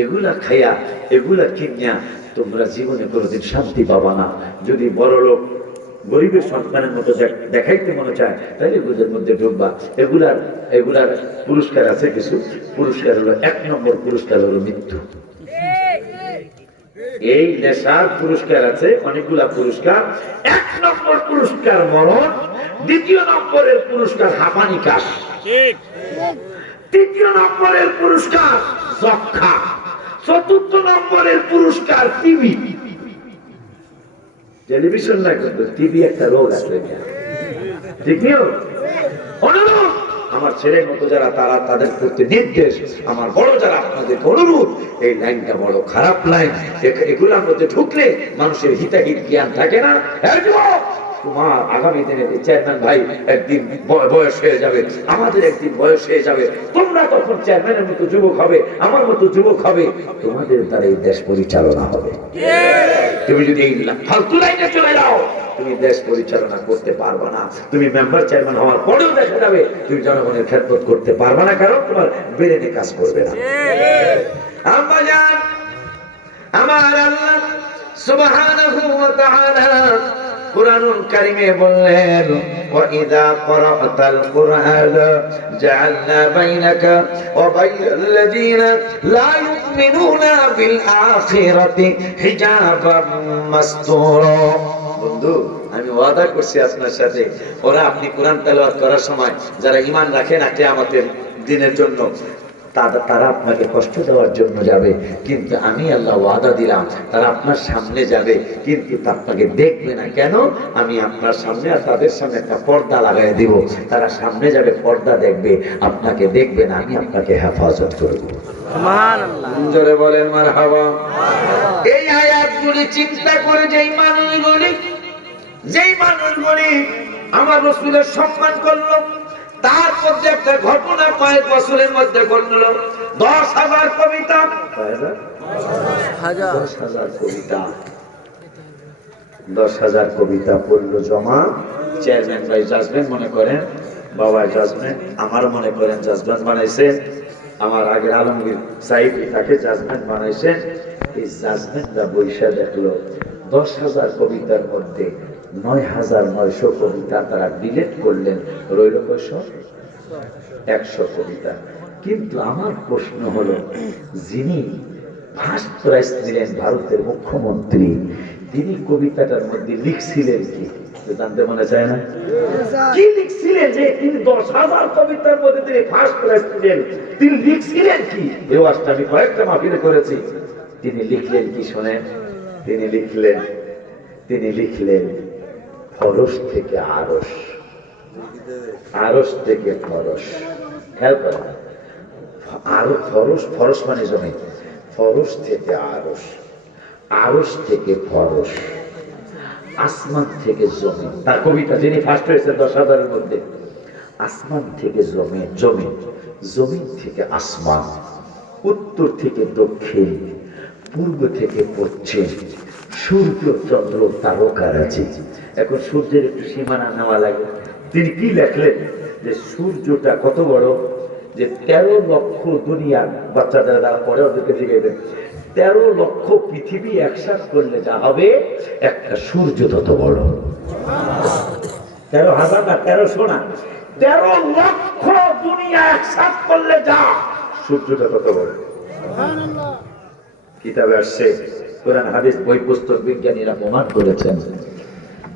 এগুলা খাইয়া, এগুলা কিনিয়া তোমরা জীবনে কোনোদিন শান্তি পাবা না। যদি বড় লোক গরিবের সন্তানের মতো দেখাইতে মনে চায় তাহলে এগুলোর মধ্যে ঢুকবা। এগুলার পুরস্কার আছে কিছু। পুরস্কার হলো 1 নম্বর পুরস্কার হলো মৃত্যু। এই নেশার পুরস্কার আছে অনেকগুলা পুরস্কার। 1 নম্বর পুরস্কার মরণ, 2য় নম্বরের পুরস্কার হাঁপানি কাশ, 3য় নম্বরের পুরস্কার যক্ষা, 4র্থ নম্বরের পুরস্কার টিবি। টেলিভিশন না, কিন্তু টিবি একটা রোগ আছে, ঠিক নিও। অনুরোধ আমার ছেলের মতো যারা, তারা তাদের প্রতি নির্দেশ, আমার বড় যারা, আপনাদের অনুরোধ, এই লাইনটা বড় খারাপ লাইন। এগুলোর মধ্যে ঢুকলে মানুষের হিতাহিত জ্ঞান থাকে না। তোমার আগামী দিনে চেয়ারম্যান ভাই একদিন বয়স হয়ে যাবে, আমাদের একদিন বয়স হয়ে যাবে, তোমরা তখন চেয়ারম্যানের মতো যুবক হবে, আমার মতো যুবক হবে, তোমাদের দ্বারা এই দেশ পরিচালনা হবে। তুমি যদি এই ফালতু লাইনে চলে যাও, তুমি দেশ পরিচালনা করতে পারবে না। তুমি মেম্বার চেয়ারম্যান হওয়ার পরেও দেখা যাবে তুমি জনগণের খেদমত করতে পারবে না, কারণ তোমার ব্রেনে কাজ করবে না। আমার আল্লাহ সুবহানাহু ওয়া তাআলা কুরআনুল কারীমে বললেন, ওয়া ইযা ক্বারা'তাল কুরআনা জা'আলনা বাইনাকা ওয়া বাইনাল্লাযীনা লা ইউমিনুনা বিল আখিরাতি হিজাবাম মাসতুরা। বন্ধু, আমি ওয়াদা করছি আপনার সাথে, ওরা আপনি কোরআন তেলাওয়াত করার সময় যারা ঈমান রাখে না কিয়ামতের দিনের জন্য, তারা আপনাকে কষ্ট দেওয়ার জন্য যাবে, কিন্তু আমি আল্লাহ ওয়াদা দিলাম তারা আপনার সামনে যাবে, কিন্তু আপনাকে দেখবে না। কেন? আমি আপনার সামনে আর তাদের সামনে একটা পর্দা লাগাই দিব। তারা সামনে যাবে, পর্দা দেখবে, আপনাকে দেখবে না। আমি আপনাকে হেফাজত করব। সুবহানাল্লাহ, জোরে বলেন মারহাবা। এই আয়াতগুলি চিন্তা করে যেই মানুষগুলি আমার রাসূলের সম্মান করলো, তার মধ্যে একটা ঘটনা কয়েক বছরের মধ্যে ঘটলো। 10,000 কবিতা, 10,000 কবিতা পড়লো জমা। চেয়ারম্যান ভাই জাজমেন্ট মনে করেন, বাবা জাজমেন্ট, আমার মনে করেন জাজমেন্ট বানাইছেন, আমার আগের আলমগীর সাহিব তাকে জাজমেন্ট বানাইছেন। এই জাজমেন্টটা বৈশা দেখলো 10,000 কবিতার মধ্যে 9,900 কবিতা তারা ডিলিট করলেন, রইল 100 কবিতা। কিন্তু আমার প্রশ্ন হলো, যিনি ফার্স্ট প্রাইজ দিলেন ভারতের মুখ্যমন্ত্রী, তিনি কবিতাটার মধ্যে লিখছিলেন কি? জানতে মনে চায় না? কি লিখছিলেন যে তিনি 10,000 কবিতার মধ্যে তিনি ফার্স্ট প্রাইজ দিলেন? তিনি লিখছিলেন কি? এই ওয়াজটা আমি কয়েকটা মাহফিলে করেছি। তিনি লিখলেন কি শোনেন? তিনি লিখলেন ফরস থেকে আরশ, আরশ থেকে ফরস। খেয়াল করেন, ফরস মানে জমি, ফরস থেকে আরশ, আরশ থেকে ফরস, আসমান থেকে জমি। তার কবিতা যিনি ফার্স্ট হয়েছে 10,000-এর মধ্যে, আসমান থেকে জমিন, জমিন থেকে আসমান, উত্তর থেকে দক্ষিণ, পূর্ব থেকে পশ্চিম, সূর্য চন্দ্র তারকারাজি। এখন সূর্যের একটু সীমানা নেওয়া লাগে। তিনি কি লেখলেন যে সূর্যটা কত বড়, যে 13 লক্ষ দুনিয়ার বাচ্চাদের দ্বারা পরে ওদেরকে জিজ্ঞাসা, 13 লক্ষ পৃথিবী একসাথ করলে যা হবে একটা সূর্য তত বড়। 13,000 না, 1300 না, 13 লক্ষ দুনিয়া একসাথ করলে যা সূর্যটা তত বড়। কিতাবে আসছে, কোরআন হাদিস বই পুস্তক বিজ্ঞানীরা প্রমাণ করেছেন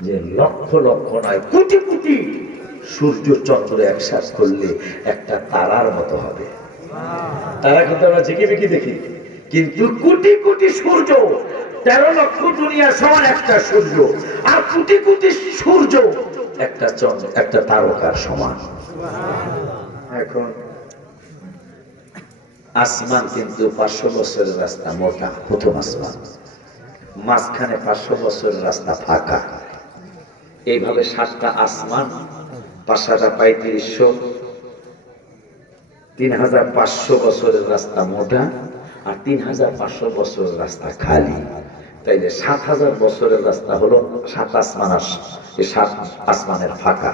যে লক্ষ লক্ষ নয়, কোটি কোটি সূর্য চন্দ্র একসাথ করলে একটা তারার মতো হবে। তারা কিন্তু আমরা ঝিকিমিকি দেখি, কিন্তু কোটি কোটি সূর্য, 13 লক্ষ দুনিয়া সমান একটা সূর্য, আর কোটি কোটি সূর্য একটা চন্দ্র, একটা তারকার সমান। এখন আসমান কিন্তু 500 বছরের রাস্তা মোটা, প্রথম আসমান, মাঝখানে 500 বছরের রাস্তা ফাঁকা। এইভাবে 7টা আসমান, 5,3500, 3,500 বছরের রাস্তা মোটা, আর 3,500 বছরের রাস্তা খালি। তাইলে 7,000 বছরের রাস্তা হলো 7 আসমান, এই 7 আসমানের ফাঁকা।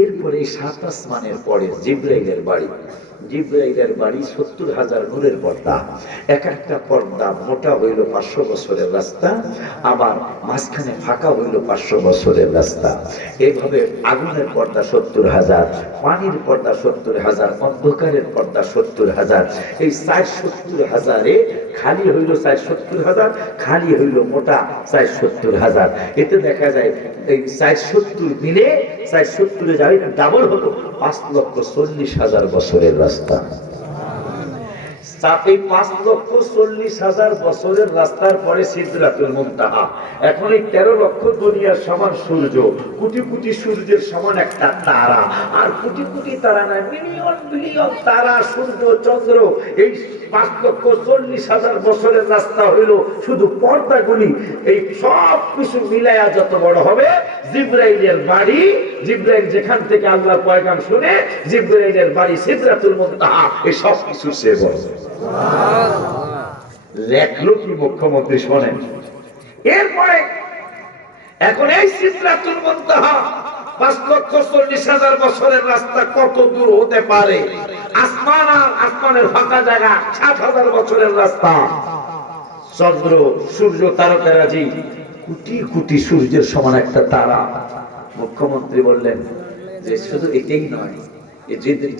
এরপরে এই 7 আসমানের পরে জিবরাইলের বাড়ি, জিবরাইলের বাড়ি 70,000 নূরের পর্দা। এক একটা পর্দা মোটা হইল 500 বছরের রাস্তা, আবার মাঝখানে ফাঁকা হইল 500 বছরের রাস্তা। এইভাবে আগুনের পর্দা 70,000, পানির পর্দা 70,000, অন্ধকারের পর্দা 70,000। এই 70,000 খালি হইল 70,000, খালি হইল মোটা 70,000। এতে দেখা যায় এই 70 মিলে 70 যাই ডাবল হলো 5,40,000 বছরের রাস্তা। এই 5,40,000 বছরের রাস্তার পরে সিদরাতুল মুনতাহা। এখন এই 13 লক্ষ দুনিয়ার সমান সূর্য, কোটি কোটি সূর্যের সমান একটা তারা, আর কোটি কোটি তারা নয়, মিলিয়ন বিলিয়ন তারা, সূর্য, চন্দ্র। এই 5,40,000 বছরের রাস্তা হইল শুধু পর্দাগুলি। এই সব কিছু মিলাইয়া যত বড় হবে, জিবরাইলের বাড়ি, জিবরাইল যেখান থেকে আল্লাহর পয়গাম শুনে, জিবরাইলের বাড়ি সিদরাতুল মুনতাহা। এই সব কিছু সে বড় লেখলো কি মুখ্যমন্ত্রী শোনেন। এরপরে এখন এই সিদরাতুল মুনতাহা 5,40,000 বছরের রাস্তা কত দূর হতে পারে? আসমান আর আসমানের ফাঁকা জায়গা 7,000 বছরের রাস্তা। চন্দ্র, সূর্য, তারকারাজি, কোটি কোটি সূর্যের সমান একটা তারা। মুখ্যমন্ত্রী বললেন যে শুধু এটাই নয়,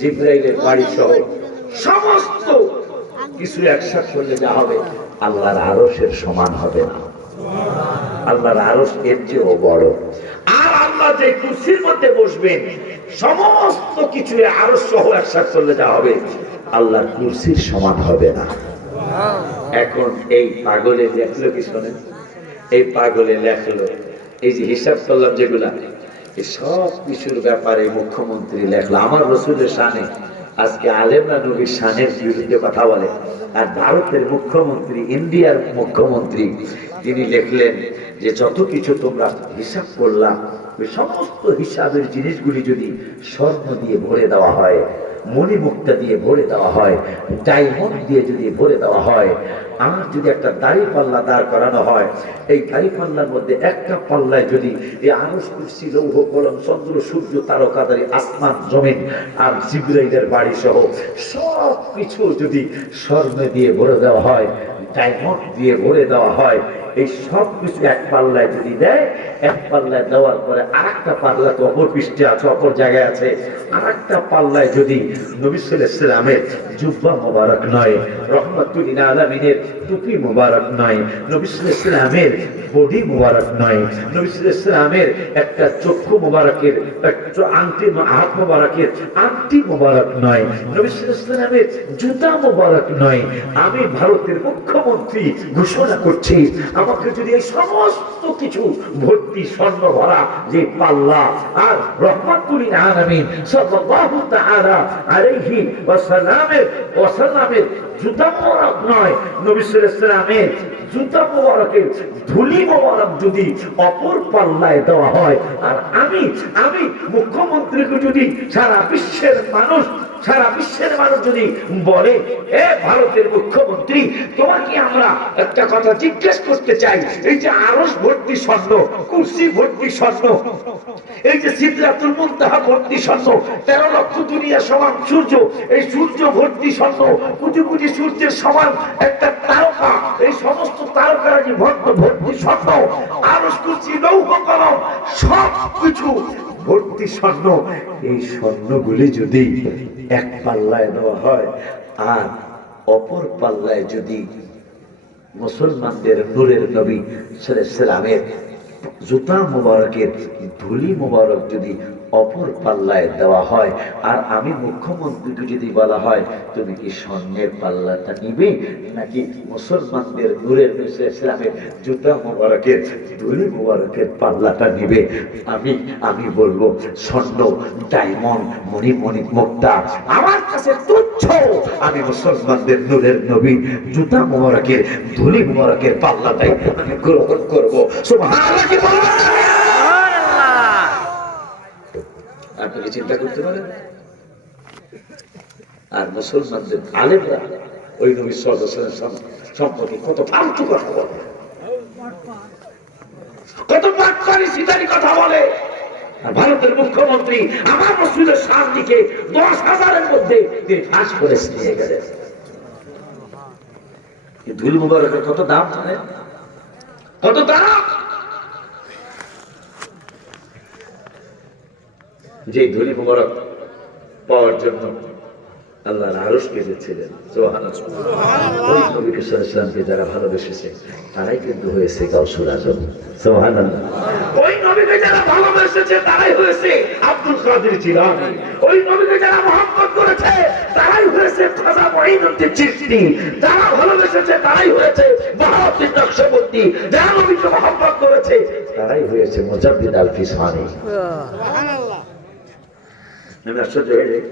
জিবরাইলের বাড়ি সহ সমস্ত কিছু একসাথে করলে যা হবে আল্লাহর আরশের সমান হবে না। আল্লাহর আরশ এর চেয়েও বড়। আর আল্লাহ যে কুরসির মধ্যে বসবেন, সমস্ত কিছু আরশ সহ একসাথে করলে যা হবে আল্লাহর কুরসির সমান হবে না। এখন এই পাগলে লেখলো কি শোনেন, এই পাগলে লেখলো এই যে হিসাব করলাম যেগুলা, এই সব কিছুর ব্যাপারে মুখ্যমন্ত্রী লেখলো। আমার রসুলের শানে আজকে আলেমরা নবীর শানের বিরুদ্ধে কথা বলে, আর ভারতের মুখ্যমন্ত্রী, ইন্ডিয়ার মুখ্যমন্ত্রী, তিনি লিখলেন যে যত কিছু তোমরা হিসাব করলাম, ওই সমস্ত হিসাবের জিনিসগুলি যদি স্বর্ণ দিয়ে ভরে দেওয়া হয়, মণিমুক্তা দিয়ে ভরে দেওয়া হয়, ডায়মন্ড দিয়ে যদি ভরে দেওয়া হয়, আমার যদি একটা দাড়ি পাল্লা দাঁড় করানো হয়, এই দাড়ি পাল্লার মধ্যে একটা পাল্লায় যদি এই আরশ, কুরসি, লৌহ কলম, চন্দ্র, সূর্য, তারকাদারি, আসমান, জমিন আর জিবরাইলের বাড়ি সহ সব কিছু যদি স্বর্ণ দিয়ে ভরে দেওয়া হয়, ডায়মন্ড দিয়ে ভরে দেওয়া হয়, এই সব কিছু এক পাল্লায় যদি দেয়, এক পাল্লায় দেওয়ার পরে আর একটা পাল্লা তো অপর পৃষ্ঠে আছে, অপর জায়গায় আছে, আর একটা পাল্লায় যদি নবী সাল্লাল্লাহু আলাইহি ওয়াসাল্লামের জুব্বা মোবারক নয়, রহমাতুল লিল আলামিনের টুপি মোবারক নয়, নবী সাল্লাল্লাহু আলাইহি ওয়াসাল্লামের বডি মোবারক নয়, নবী সাল্লাল্লাহু আলাইহি ওয়াসাল্লামের একটা চক্ষু মোবারকের আংটি, হাত মোবারকের আংটি মোবারক নয়, নবী সাল্লাল্লাহু আলাইহি ওয়াসাল্লামের জুতা মোবারক নয়, আমি ভারতের মুখ্যমন্ত্রী ঘোষণা করছি, আমাকে যদি এই সমস্ত কিছু ভর্তি স্বর্ণ ভরা যে পাল্লা, আর রহমাতুল লিল আলামিন সাল্লাল্লাহু তাআলা আলাইহি ওয়াসাল্লামের জুতা মোবারক নয়, নবী সাল্লাল্লাহু আলাইহি ওয়াসাল্লামের জুতা মোবারকের ধুলি মোবারক যদি অপর পাল্লায় দেওয়া হয়, আর আমি মুখ্যমন্ত্রীকে যদি সারা বিশ্বের মানুষ যদি বলে, এ ভারতের মুখ্যমন্ত্রী, তোমাকে আমরা একটা কথা জিজ্ঞেস করতে চাই, এই যে আরশ ভর্তি স্বর্ণ, কুরসি ভর্তি স্বর্ণ, এই যে সিদরাতুল মুনতাহা ভর্তি স্বর্ণ, 13 লক্ষ দুনিয়া সমান সূর্য, এই সূর্য ভর্তি স্বর্ণ, কোটি কোটি সূর্যের সমান একটা তারকা, এই সমস্ত তারকারাজি ভর্তি স্বর্ণ, আরশ, কুরসি, লৌহ কলম সব কিছু ভর্তি স্বর্ণ, এই স্বর্ণগুলি যদি এক পাল্লায় দেওয়া হয়, আর অপর পাল্লায় যদি মুসলমানদের নূরের নবী সাল্লাল্লাহু আলাইহি ওয়াসাল্লামের জুতা মোবারকের ধুলি মোবারক যদি অপর পাল্লায় দেওয়া হয়, আর আমি মুখ্যমন্ত্রীকে যদি বলা হয় তুমি কি স্বর্ণের পাল্লাটা নিবে নাকি মুসলমানদের নূরের নবী সাল্লাল্লাহু আলাইহি ওয়াসাল্লামের জুতা মোবারকের ধুলি মোবারকের পাল্লাটা নিবে, আমি বলবো স্বর্ণ, ডায়মন্ড, মুক্তা আমার কাছে তুচ্ছ, আমি মুসলমানদের নূরের নবী জুতা মোবারকের ধুলি মোবারকের পাল্লাটাই আমি গ্রহণ করবো। সুবহানাল্লাহ কি বলবেন? আপনাকে চিন্তা করতে পারেন। আর মুসলমানদের আলেমরা ওই নবী সাল্লাল্লাহু আলাইহি ওয়াসাল্লাম সম্পর্কে কত ফালতু কথা বলে, কত বাটপারি সিটারি কথা বলে। আর ভারতের মুখ্যমন্ত্রী আমার রাসূলের শানকে 10,000-এর মধ্যে তিনি ফাঁস করে নিয়ে গেলেন। এই ধুলি মুবারকের কত দাম জানেন? কত দাম! যে ধুলি মুবারক পাওয়ার জন্য আল্লাহর আরশ কেঁদেছিলেন। সুবহানাল্লাহ। ওই নবী সাল্লাল্লাহু আলাইহি ওয়াসাল্লামকে যারা ভালোবেসেছে তারাই কিন্তু হয়েছে গাউসুল আজম। সুবহানাল্লাহ। ওই নবীকে যারা ভালোবেসেছে তারাই হয়েছে আব্দুল কাদের জিলানী। ওই নবীকে যারা মহব্বত করেছে তারাই হয়েছে খাজা মঈনুদ্দিন চিশতি। যারা ভালোবেসেছে তারাই হয়েছে বাহাউদ্দিন নকশবন্দি। যারা নবীকে মহব্বত করেছে তারাই হয়েছে মুজাদ্দিদ আল ফিসানি। সুবহানাল্লাহ। আমি আশ্চর্য হয়ে যাই।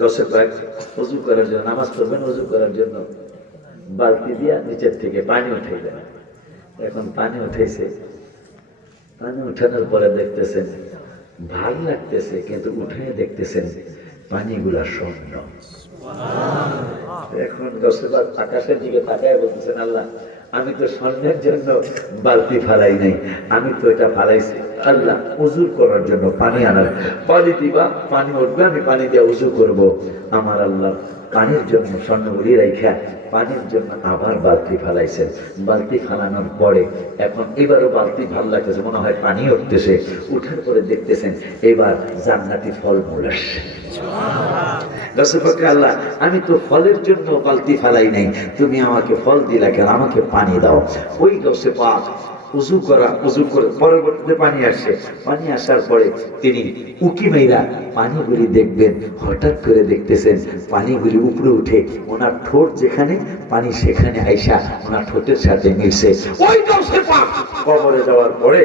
দশের কয়েক ওযু করার জন্য নামাজ পড়বেন, ওযু করার জন্য বালতি দিয়া নিচের থেকে পানি উঠে দেয়। এখন পানি উঠেছে, পানি উঠানোর পরে দেখতেছেন ভাল লাগতেছে, কিন্তু উঠে দেখতেছেন পানিগুলা স্বর্ণ। এখন দশের আকাশের দিকে তাকায় বলতেছেন, আল্লাহ আমি তো স্বর্ণের জন্য বালতি ফালাই নাই, আমি তো এটা ফালাইছি আল্লাহ উজু করার জন্য পানি আনার। পানি দিবা, পানি উঠবে, আমি পানি দিয়ে উজু করব। আমার আল্লাহ পানির জন্য স্বর্ণগুলি রেখা পানির জন্য আবার বালতি ফালাইছেন। বালতি ফালানোর পরে এখন এবারও বালতি ভাল লাগতেছে, মনে হয় পানি উঠতেছে। উঠার পরে দেখতেছেন এবার জান্নাতি ফলমূল আসছে। আল্লাহ আমি তো ফলের জন্য বালতি ফালাই নাই, তুমি আমাকে ফল দিলা কেন? আমাকে পানি দাও। ওই গসে পাক উজু করে পরবর্তীতে পানি আসছে। পানি আসার পরে তিনি উকি মেরা পানিগুলি দেখবেন, হঠাৎ করে দেখতেছেন পানিগুলি উপরে উঠে ওনার ঠোঁট যেখানে পানি সেখানে আইসা ওনার ঠোঁটের সাথে মিলছে। ওই গসে পাক কবরে যাওয়ার পরে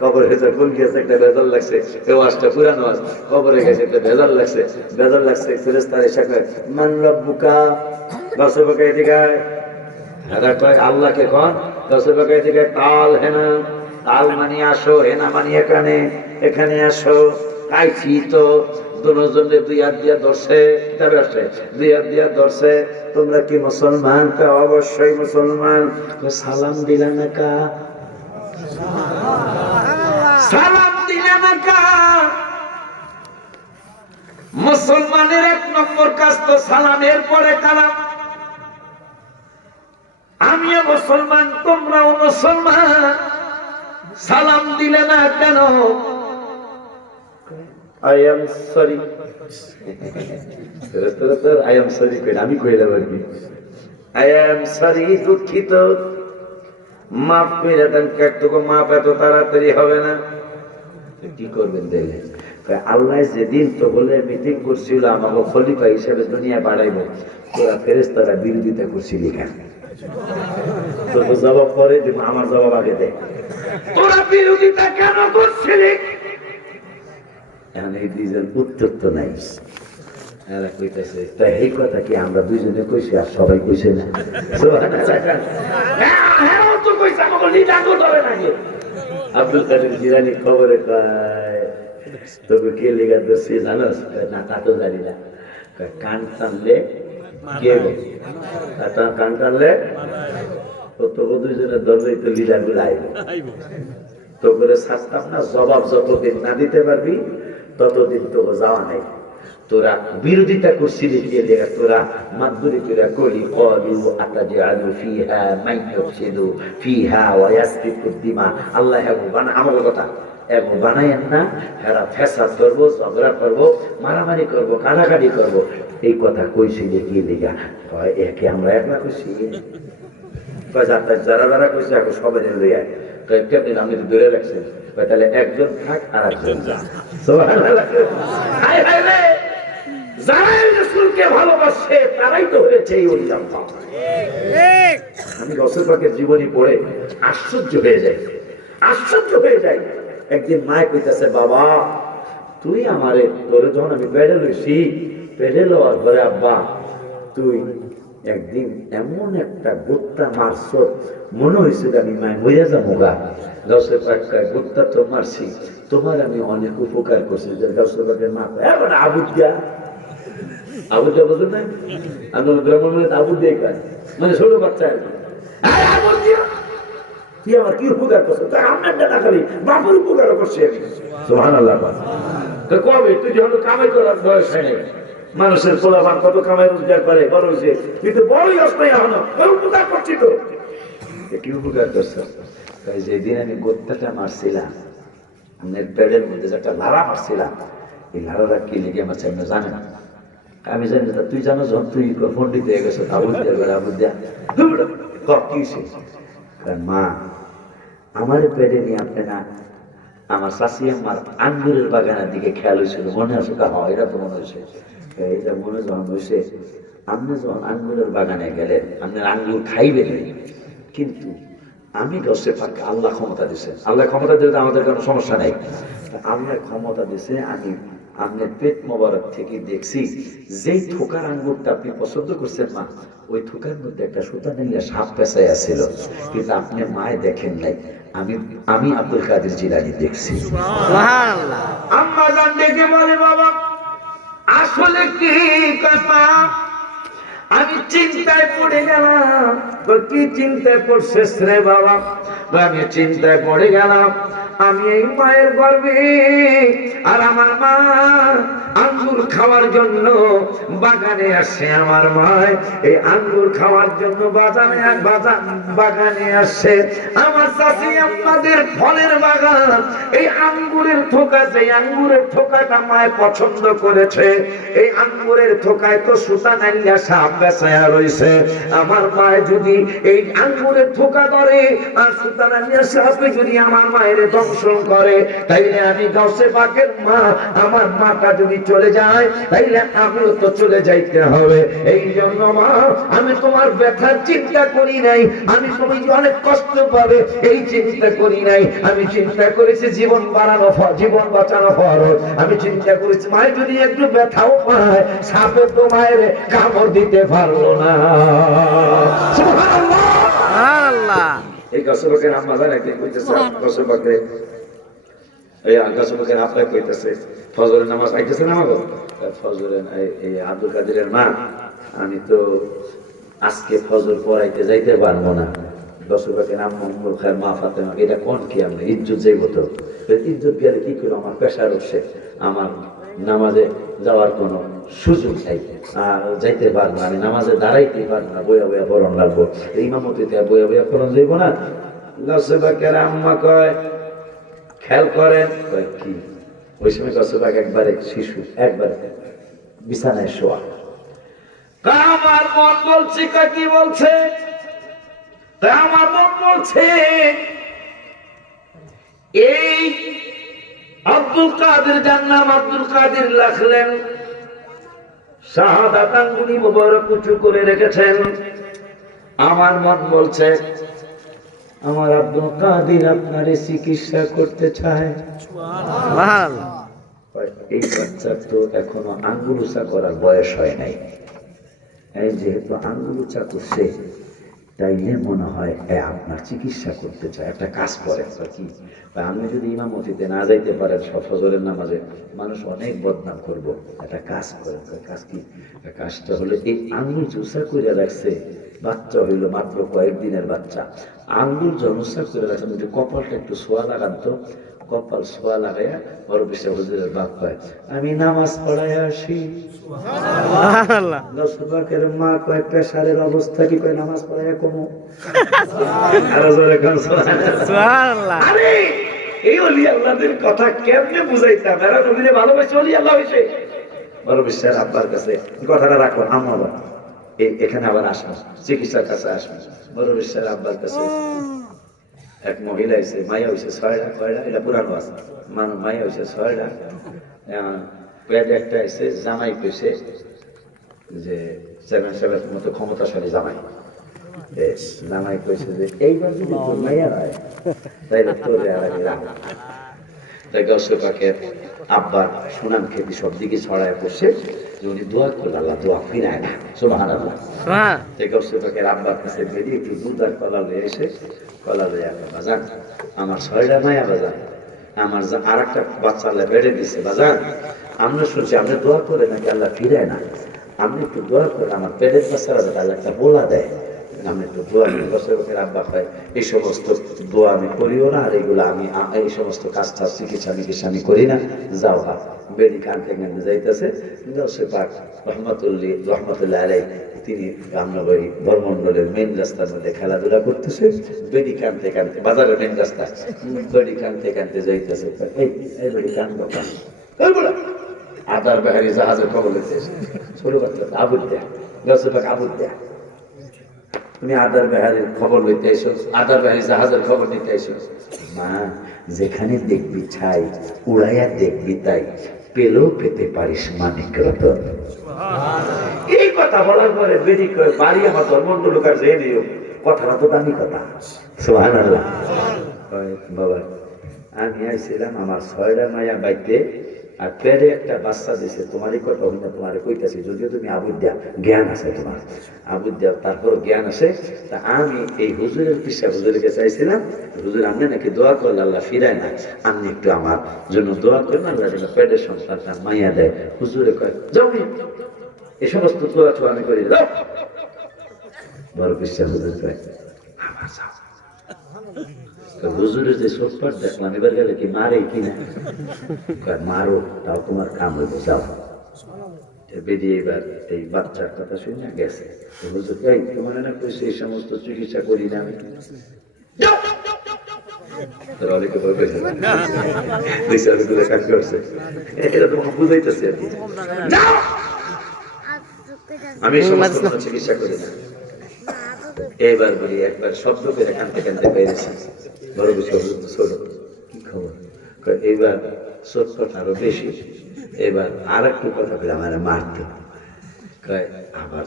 কবরে যখন গেছে একটা বেজাল লাগছে, এই ওয়াজটা পুরানো ওয়াজ। কবরে গেছে একটা বেজাল লাগছে, ফেরেশতারা এসে কয় মান রব্বুকা, গসে পাক এদিকে এরা কয় আল্লাহকে কোন? গসে পাক এদিকে তাল হেনা, তাল মানি আসো, হেনা মানি এখানে, এখানে আসো। কাইছি তো দুজনে দুই হাত দিয়া ধরছে, কিতাবে আসছে দুই হাত দিয়া ধরছে। তোমরা কি মুসলমান? অবশ্যই মুসলমান। সালাম দিলা না কা? সালাম দিলে না কা? মুসলমানের এক নম্বর কাজ তো সালামের পরে কালাম। আমিও মুসলমান, তোমরাও মুসলমান, সালাম দিলে না কেন? I am sorry. I am sorry কই আমি কইলাম আর কি, আই এম সরি, দুঃখিত, মাফ করে দেন। একটুকু মাফ এত তাড়াতাড়ি হবে না। কি করবেন দেখলেন? আল্লাহ যেদিন তো বলে মিটিং করছিল আমাকে খলিফা হিসেবে দুনিয়া বাড়াইব, তোরা ফেরেশতারা বিরোধিতা করছিলি কেন? তোর জবাব পরে দিব, আমার জবাব আগে দে। তোরা বিরোধিতা কেন করছিলি? এখন এই দুইজন উত্তর তো নাই। এরা কইতেছে তাই এই কথা কি আমরা দুইজনে কইছি আর সবাই কইছে না? আব্দুল কাদের জিলানী খবরে কয় তবে কে লেগা ধরছি জানোস? না তা তো জানি না। কান টানলে কে? কান টানলে তবু দুইজনের দলেই তো লিডার গুলো আইব। তো করে ছাড়তাম না, জবাব যতদিন না দিতে পারবি ততদিন তো যাওয়া নাই। তোরা বিরোধিতা করছিলি কে লেগা? তোরা মাদুরি তোরা করি ক্বালু আতাজআলু ফিহা মান ইউফসিদু ফিহা ওয়া ইয়াসফিকু দিমা। আল্লাহ বানা আমার কথা এমন বানায়েন না, এরা ফেসাদ করবো, ঝগড়া করবো, মারামারি করবো, কাটাকাটি করবো। এই কথা কইছিলি কি লেগা? একে আমরা একলা কইছি, যারা যারা কইছে এখন সবাই লইয়া কেমনি আমি ধরে রাখছেন। তাহলে একজন থাক আর একজন যা। যারাই রাসূলকে ভালোবাসে তারাই তো হয়েছে এই উল্লাহ। আমি রাসূল পাকের জীবনী পড়ে আশ্চর্য হয়ে যাই। একদিন মায় কইতাছে, বাবা তুই আমারে, তোরে যখন আমি পেডে লইছি, পেডে লওয়ার পরে আব্বা তুই একদিন এমন একটা গোত্তা মারছ, মনে হয়েছিল আমি মায় মরে যাবো গা। গাউসে পাক কয় গোত্তা তো মারছি, তোমার আমি অনেক উপকার করছি। গাউসে পাকের মা এখন আবুদিয়া বলতে না, আমি ব্রাহ্মণ আবুদিয়া কয়, মানে ছোট বাচ্চা আর কি। আবুদিয়া তুই আমার কি উপকার করছো? আমার দাদা খালি বাপুর উপকার করছি আমি। সুবহানাল্লাহ। কবে তুই যখন কামাই করার বয়স হয় নাই, মানুষের পোলাপান কত কামাই রোজগার করে বড় হয়েছে, কিন্তু বড়ই অস্থায়ী এখনো উপকার করছি তো। কি উপকার করছো? তাই যেদিন আমি গোত্তাটা মারছিলাম, আপনার পেটের মধ্যে যেটা লাড়া মারছিলাম, এই লাড়াটা কি লেগে আমার সামনে জানে না। আমি জানি না, তুই জানো যখন তুই পন্ডিত হয়ে গেছো মা আমার পেটে নিয়ে আপনি না আমার শাশি আমার আঙ্গুরের বাগানের দিকে খেয়াল হয়েছিল, মনে আছে হয় এটা তো মনে হয়েছে, এটা মনে যখন হয়েছে আপনি যখন আঙ্গুরের বাগানে গেলেন আপনার আঙ্গুর খাইবেন, কিন্তু আমি গছে ফাঁকে আল্লাহ ক্ষমতা দিছে, আল্লাহ ক্ষমতা দিলে আমাদের কোনো সমস্যা নেই, আল্লাহ ক্ষমতা দিছে আমি আপনার পেট মোবারক থেকে দেখছি যেই থোকার আঙ্গুরটা আপনি পছন্দ করছেন মা, ওই থোকার মধ্যে একটা সুতা নিয়ে সাপ পেঁচাই আছিল, কিন্তু আপনি মায়ে দেখেন নাই, আমি আব্দুল কাদের জিলানী দেখছি। আম্মা জান দেখে বলে বাবা আসলে কি কথা, আমি চিন্তায় পড়ে গেলাম। কি চিন্তায় পড়ছিস রে বাবা? আমি চিন্তায় পড়ে গেলাম, আমি এই মায়ের গর্ভে আর আমার মা আঙ্গুর খাওয়ার জন্য বাগানে আসছে, আমার মা এই আঙ্গুর খাওয়ার জন্য বাগানে আসছে, আমার চাচি আমাদের ফলের বাগান, এই আঙ্গুরের থোকা, যে আঙ্গুরের থোকাটা মায় পছন্দ করেছে, এই আঙ্গুরের থোকায় তো সুতা নাইয়া সাপ বেচায়া রয়েছে, আমার মায় যদি এই আঙ্গুরের থোকা ধরে আর সুতা নাইয়া সাপে যদি আমার মায়ের দংশন করে, তাইলে আমি গাউসে পাকের মা, আমার মাটা যদি চলে যায় তাইলে আমিও তো চলে যাইতে হবে। এই জন্য মা আমি তোমার ব্যথার চিন্তা করি নাই, আমি তুমি অনেক কষ্ট পাবে এই চিন্তা করি নাই, আমি চিন্তা করেছি জীবন বাড়ানো, জীবন বাঁচানো ফরজ, আমি চিন্তা করেছি মায়ের যদি একটু ব্যথাও পায় সাপে তো মায়ের কামড় দিতে পারলো না। সুবহানাল্লাহ সুবহানাল্লাহ। এই গাছবাকের আম্মা জান একদিন কইতেছে, গাছবাকে এই গাছবাকের আপা কইতেছে ফজরের নামাজ আইতেছে না আমাকে, ফজরের এই আব্দুল কাদেরের মা আমি তো আজকে ফজর পড়াইতে যাইতে পারবো না, গাছবাকের আম্মা উম্মুল খায়ের মা ফাতেমা এটা কোন কি আমরা ইজ্জত যাইব, তো ইজ্জত গেলে কি করবো, আমার পেশার উঠছে, আমার নামাজে যাওয়ার কোনো সুযোগ নাই, আর যাইতে পারবো, আমি নামাজে দাঁড়াইতে পারবো না, বইয়া বইয়া পড়ন লাগবো, ইমামতিতে বইয়া বইয়া পড়ন যাইব না। গাছবাকের আম্মা কয় খেয়াল করেন, কয় কি? ওই সময় গাছবাক একবারে শিশু, একবারে বিছানায় শোয়া, আমার মন বলছে, কি বলছে? আমার মন বলছে এই আব্দুল কাদের, যার নাম আব্দুল কাদের লিখলেন, শাহাদাত আঙ্গুলি মোবারক উঁচু করে রেখেছেন, আমার মন বলছে আমার আব্দুল কাদের আপনারে চিকিৎসা করতে চায়। এই বাচ্চার তো এখনো আঙ্গুল উঁচা করার বয়স হয় নাই, এই যেহেতু আঙ্গুল উঁচা করছে তাইলে মনে হয় আপনার চিকিৎসা করতে চায়, একটা কাজ করেন কি, আমি যদি ইমামতিতে না যাইতে পারেন ফজরের নামাজে মানুষ অনেক বদনাম করবো, একটা কাজ করেন। কাজ কি? কাজটা হলো এই আঙ্গুল উঁচা করে রাখছে, বাচ্চা হইল মাত্র কয়েকদিনের বাচ্চা, আঙ্গুল জনসা করে রাখছে, কপালটা একটু সোয়া লাগান তো, কপাল সোয়া লাগাইয়া বড় বিশ্ব হুজুরের বাপ কয় আমি নামাজ পড়াইয়া আসি। মা কয় পেশারের অবস্থা কি, কয় নামাজ পড়াইয়া কমো। এই অলি আল্লাহদের কথা কেমনে বুঝাইতাম, এরা নবীরে ভালোবাসে, অলি আল্লাহ হয়েছে। বড় বিশ্বের আব্বার কাছে কথাটা রাখো, আমার এখানে আবার আসবো, চিকিৎসার কাছে আসবো। বড় বিশ্বের আব্বার কাছে এক মহিলা হয়েছে, মায়া হয়েছে 6টা, কয়টা এটা পুরানো আছে, মায়া হয়েছে 6টা, পেট একটা এসে জামাই পেয়েছে যে 7 মতো ক্ষমতাশালী জামাই, জামাই কইছে যে এইবার যদি তোর মাইয়া হয় তাইলে তোর গাউসে আব্বার সুনাম খ্যাতি সব দিকে ছড়ায় পড়ছে যে উনি দোয়া করলে আল্লাহ দোয়া ফিরায় না। সুবহানাল্লাহ। গাউসে পাকের আব্বার কাছে বেরিয়ে একটু দুধ আর কলা লয়ে এসে, কলা লয়ে বাজান আমার 6টা মায়া বাজান, আমার আর একটা বাচ্চা আল্লাহ বেড়ে দিছে বাজান, আমরা শুনছি আপনি দোয়া করে নাকি আল্লাহ ফিরায় না, আপনি একটু দোয়া করে আমার পেটের বাচ্চারা আল্লাহ একটা বোলা দেয়, আমি একটু দোয়া করি। বছরের আব্বা পাই এই সমস্ত দোয়া আমি করিও না, আর এইগুলো আমি এই সমস্ত কাজ টাজ চিকিৎসা আমি করি না। যাও হাত বেড়ি কানতে কানতে যাইতেছে। সে পাক রহমতুল্লাহ আলাই তিনি আমরা ওই বরমন্ডলের মেন রাস্তার মধ্যে খেলাধুলা করতেছে। বেড়ি কানতে কানতে বাজারের মেন রাস্তা, বেড়ি কানতে কানতে যাইতেছে। এই বেড়ি কানবো কান আদার বাহারি জাহাজের খবর লিখতে ছোট বাচ্চা আবুদ দেয়া গাছের পাক আবুদ দেয়া তুমি আদার বাহারির খবর লইতে এসো, আদার বাহারি জাহাজের খবর নিতে এসো। মা যেখানে দেখবি ছাই উড়াইয়া দেখবি তাই, পেলেও পেতে পারিস মানিক রতন। এই কথা বলার পরে বেরিয়ে করে বাড়ি আমার ধর্মন্ড লোকার যে নিও কথাটা তো দামি কথা। সুবহানাল্লাহ। বাবা আমি আইছিলাম আমার 6টা মায়া বাইতে, আর পেটে একটা বাচ্চা দিছে। তোমারই কথা হই না, তোমার কইতাছি, যদিও তুমি আবুদ্যা জ্ঞান আছে, তোমার আবুদ্যা তারপর জ্ঞান আছে। তা আমি এই হুজুরের পিসা হুজুরের কাছে চাইছিলাম, হুজুর আপনি নাকি দোয়া করলে আল্লাহ ফিরায় না, আপনি একটু আমার জন্য দোয়া করবেন, আল্লাহ যেন পেটের সন্তানটা মাইয়া দেয়। হুজুরে কয় যাও এই সমস্ত দোয়া তো আমি করি। বড় পিসা হুজুর কয় আমার যাও। হুজুরের যে সোটপাট দেখলাম, এবার গেলে কি মারে কিনা? মারো, তাও তোমার কাম হইব, যাও। বেরিয়ে এবার এই বাচ্চার কথা শুনে গেছে। হুজুর এই তোমার না কইছে এই সমস্ত চিকিৎসা করি না আমি। আমি সমস্ত চিকিৎসা করি না। এইবার বলি একবার শব্দ করে কানতে কানতে পেরেছি। বড় ছোট কি খবর? এইবার ছোট আরো বেশি। এবার আর একটু কথা বলে আমার মারতে আবার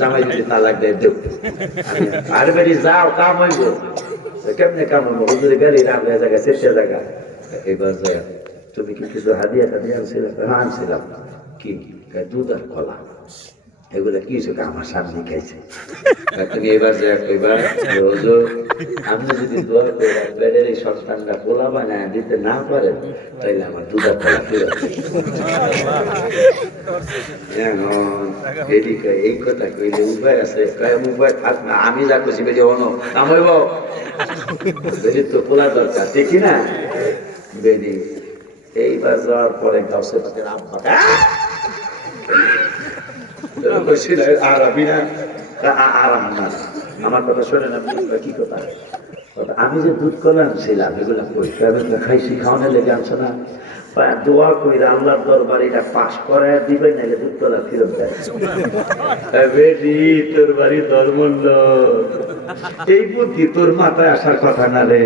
জামাই যদি তালাক দেয় দেব, আর বেরি যাও কাম হইব। কেমনে কাম হইব? হুজুরে গাড়ি রাম হয়ে জায়গা চেষ্টা জায়গা। এবার যায় তুমি কি কিছু হাদিয়া টাদিয়া আনছিলাম? আনছিলাম। কি? দুধ আর কলা। এগুলা কি হয়েছে? আমার সামনে খাইছে। তুমি এবার যা কইবার আপনি যদি দোয়া করে পেটের এই সন্তানটা পোলা বানায় দিতে না পারেন, তাইলে আমার দুধা কলা ফেরত। এদিকে এই কথা কইলে উপায় আছে, উপায় থাক না। আমি যা করছি বেরিয়ে অনো কামাইব, বেরি তো পোলা দরকার, দেখি না? বেরি এইবার যাওয়ার পরে গাছে পাতের আব্বা আমার কথা শোনেন আপনি। কি কথা? আমি যে দুধ কলা আনছিলাম এগুলা খাইছি, খাওয়ানো লেগে আনছো না? দোয়া করি আল্লাহর দরবার এটা পাশ করে দিবে, নাইলে দুধ কলা ফেরত দেয়। তোর বাড়ি ধর্মন্ড, এই বুদ্ধি তোর মাথায় আসার কথা না রে।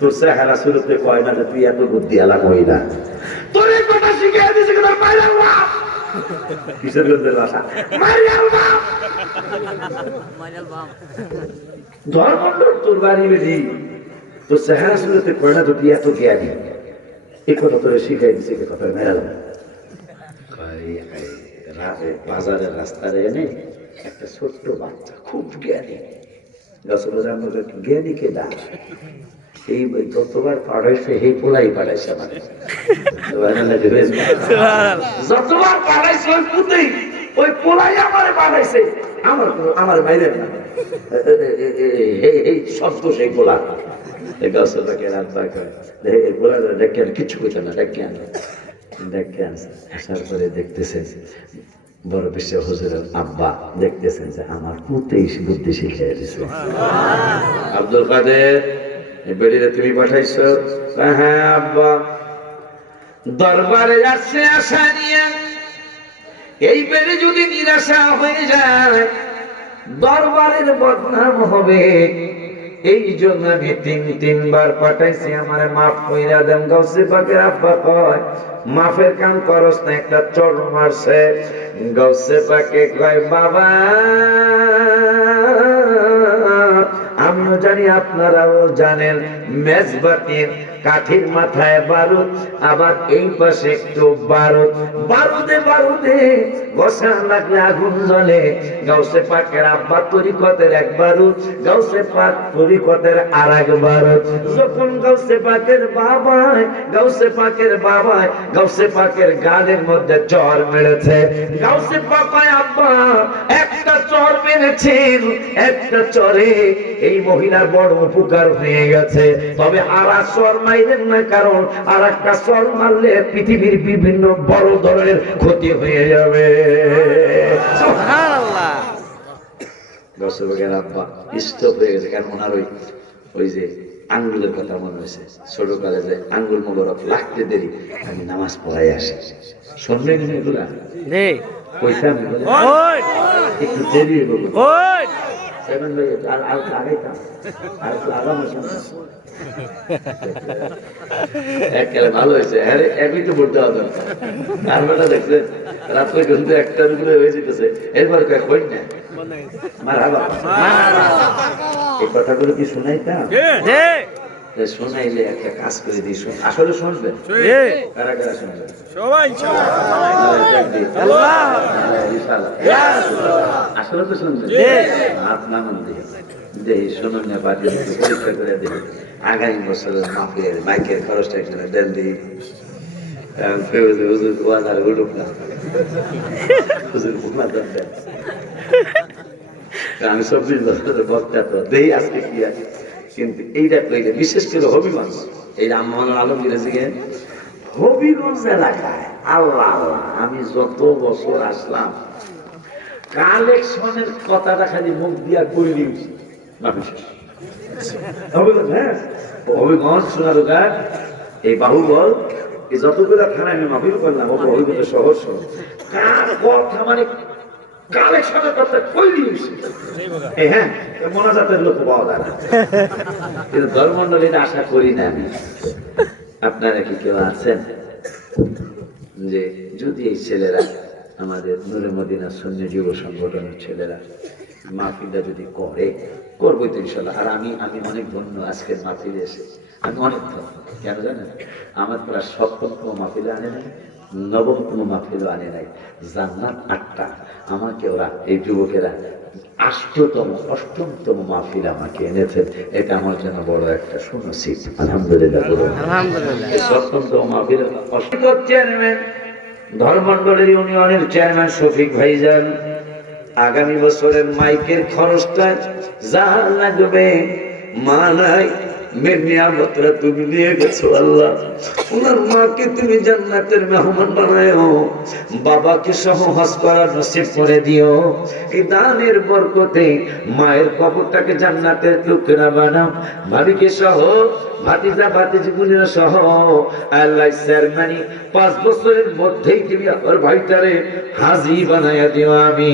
তোর চেহারা শুরুতে কয় না যে তুই এত বুদ্ধি আলা মহিলা। তোর এই কথা শিখে দিয়েছে তোর মায়ের আল্লাহ। কিশোরগঞ্জের ভাষা ধর্মন্ড তোর বাড়ি বেরি, তোর চেহারা শুরুতে কয় না তো তুই এত জ্ঞানী। এই কথা তোরে শিখাই দিছে, কে কথা মেরালাম। বাজারের রাস্তায় এনে একটা ছোট্ট বাচ্চা খুব জ্ঞানী, জ্ঞানী কে ডাক। এই যতবার পাঠাইছে এই পোলাই পাঠাইছে আমাদের, যতবার পাঠাইছে ওই পুতেই ওই পোলাই আমার পাঠাইছে। আমার বাইরে না এই শব্দ সেই পোলা কিছু করছে না। ডেকে আসার পরে দেখতেছেন বড় বিশ্ব হুজুরের আব্বা দেখতেছেন যে আমার পুতেই বুদ্ধি শিখিয়ে দিছে। আব্দুল কাদের বেরিয়ে তুমি পাঠাইছ? হ্যাঁ আব্বা। দরবারে যাচ্ছে আশা নিয়ে, এই বেড়ে যদি নিরাশা হয়ে যায় দরবারের বদনাম হবে। এই জন্য আমি তিনবার পাঠাইছি আমার মাফ কইরা দেন। গাউসে পাকের আব্বা কয় মাফের কাম করস না, একটা চড় মারছে। গাউসে পাকে কয় বাবা আমিও জানি আপনারাও জানেন, মেজবাতির কাঠির মাথায় বারুদ, আবার এই পাশে একটু বারুদ, বারুদে বারুদে বসা লাগলে আগুন জ্বলে। গাউসে পাকের আব্বা তরিকতের এক বারুদ, গাউসে পাক তরিকতের আর এক বারুদ। যখন গাউসে পাকের বাবায় গাউসে পাকের গালের মধ্যে চর মেরেছে, গাউসে পাক আব্বা একটা চর মেরেছেন, একটা চরে এই মহিলার বড় উপকার হয়ে গেছে। তবে আর চর মাইলেন না, কারণ আর একটা চর মারলে পৃথিবীর বিভিন্ন বড় ধরনের ক্ষতি হয়ে যাবে। সুবহানাল্লাহ। গাউসে পাকের আব্বা স্টপ হয়ে গেছে, কারণ ওনার ওই যে আঙ্গুলের কথা মনে হয়েছে, ছোট কালে যে আঙ্গুল মোবারক লাগতে দেরি, আমি নামাজ পড়াই আসি। শুনবেন এগুলা জি কইতাম ওই একটু দেরি হইব। ওই সেভেন ভাই আর আগাইতাম আর আগামী একেবারে ভালো হয়েছে। আরে একই তো ভোট দেওয়া দরকার। আর বেটা দেখছে রাত পর্যন্ত একটা রুগুলো হয়ে যেতেছে, এরপর কই না মারহাবা। এই কথাগুলো কি শোনাইতাম? জি শোনাইলে একটা কাজ করে দিই, আসলে শুনবেন? জি কারা কারা শুনবেন? সবাই ইনশাআল্লাহ। আসলে তো শুনবেন? হাত নামান দিয়ে দেই, শুনুন না, বাড়ি পরীক্ষা করে দিই। আগামী বছরের মাফিয়ার মাইকের খরচটা এখানে দেন দিই। হুজুর ওয়াদার উঠুক না, হুজুর ওয়াদার দেন। আমি 24 বছরের বক্তা, তো দেই আজকে কি আছে। কিন্তু এইটা কইলে বিশেষ করে হবিগঞ্জ, এই রামমোহন আলমগীর থেকে হবিগঞ্জ এলাকায় আল্লাহ আল্লাহ, আমি যত বছর আসলাম কালেকশনের কথাটা খালি মুখ দিয়া কইলি। হবিগঞ্জ সোনারুঘাট এই বাহুবল, এই যতগুলো থানা আমি মাহফিল করলাম, হবিগঞ্জ শহর শহর কার কথা মানে কালেকশনের কথা কইলি। হ্যাঁ, মোনাজাতের লোক পাওয়া যায় না, কিন্তু ধর্মমন্ডলীতে আশা করি না আমি। আপনারা কি কেউ আছেন যে যদি এই ছেলেরা, আমাদের নূরে মদিনা সুন্নি যুব সংগঠনের ছেলেরা মাহফিলটা যদি করে, করবোই তো ইনশাল্লাহ। আর আমি অনেক ধন্য আজকের মাহফিলে এসে, আমি অনেক ধন্য। কেন জানেন? আমার প্রায় ৭০তম মাহফিলে আনে নাই, ৯০তম মাহফিলও আনে নাই, জান্নাত ৮টা, আমাকে ওরা এই যুবকেরা ৮তম মাহফিল আমাকে এনেছেন। এটা আমার জন্য বড় একটা সুনসিব, আলহামদুলিল্লাহ। আলহামদুলিল্লাহ। ৭তম মাহফিল চেয়ারম্যান, ধর্মমন্ডলের ইউনিয়নের চেয়ারম্যান শফিক ভাইজান, আগামী বছরের মাইকের খরচটা যা লাগবে, মা নাই মেনিয়ামতরা তুমি নিয়ে গেছো আল্লাহ। ওনার মাকে তুমি জান্নাতের মেহমান বানায়ো, বাবাকে সহ হজ করার নসিব করে দিও। এই দানের বরকতে মায়ের কবরটাকে জান্নাতের টুকরা বানাও, ভাবিকে সহ ভাতিজা ভাতিজিগুলো সহ আল্লাহ চেয়ারম্যানি 5 বছরের মধ্যেই তুমি আমার ভাইটারে হাজি বানাইয়া দিও। আমি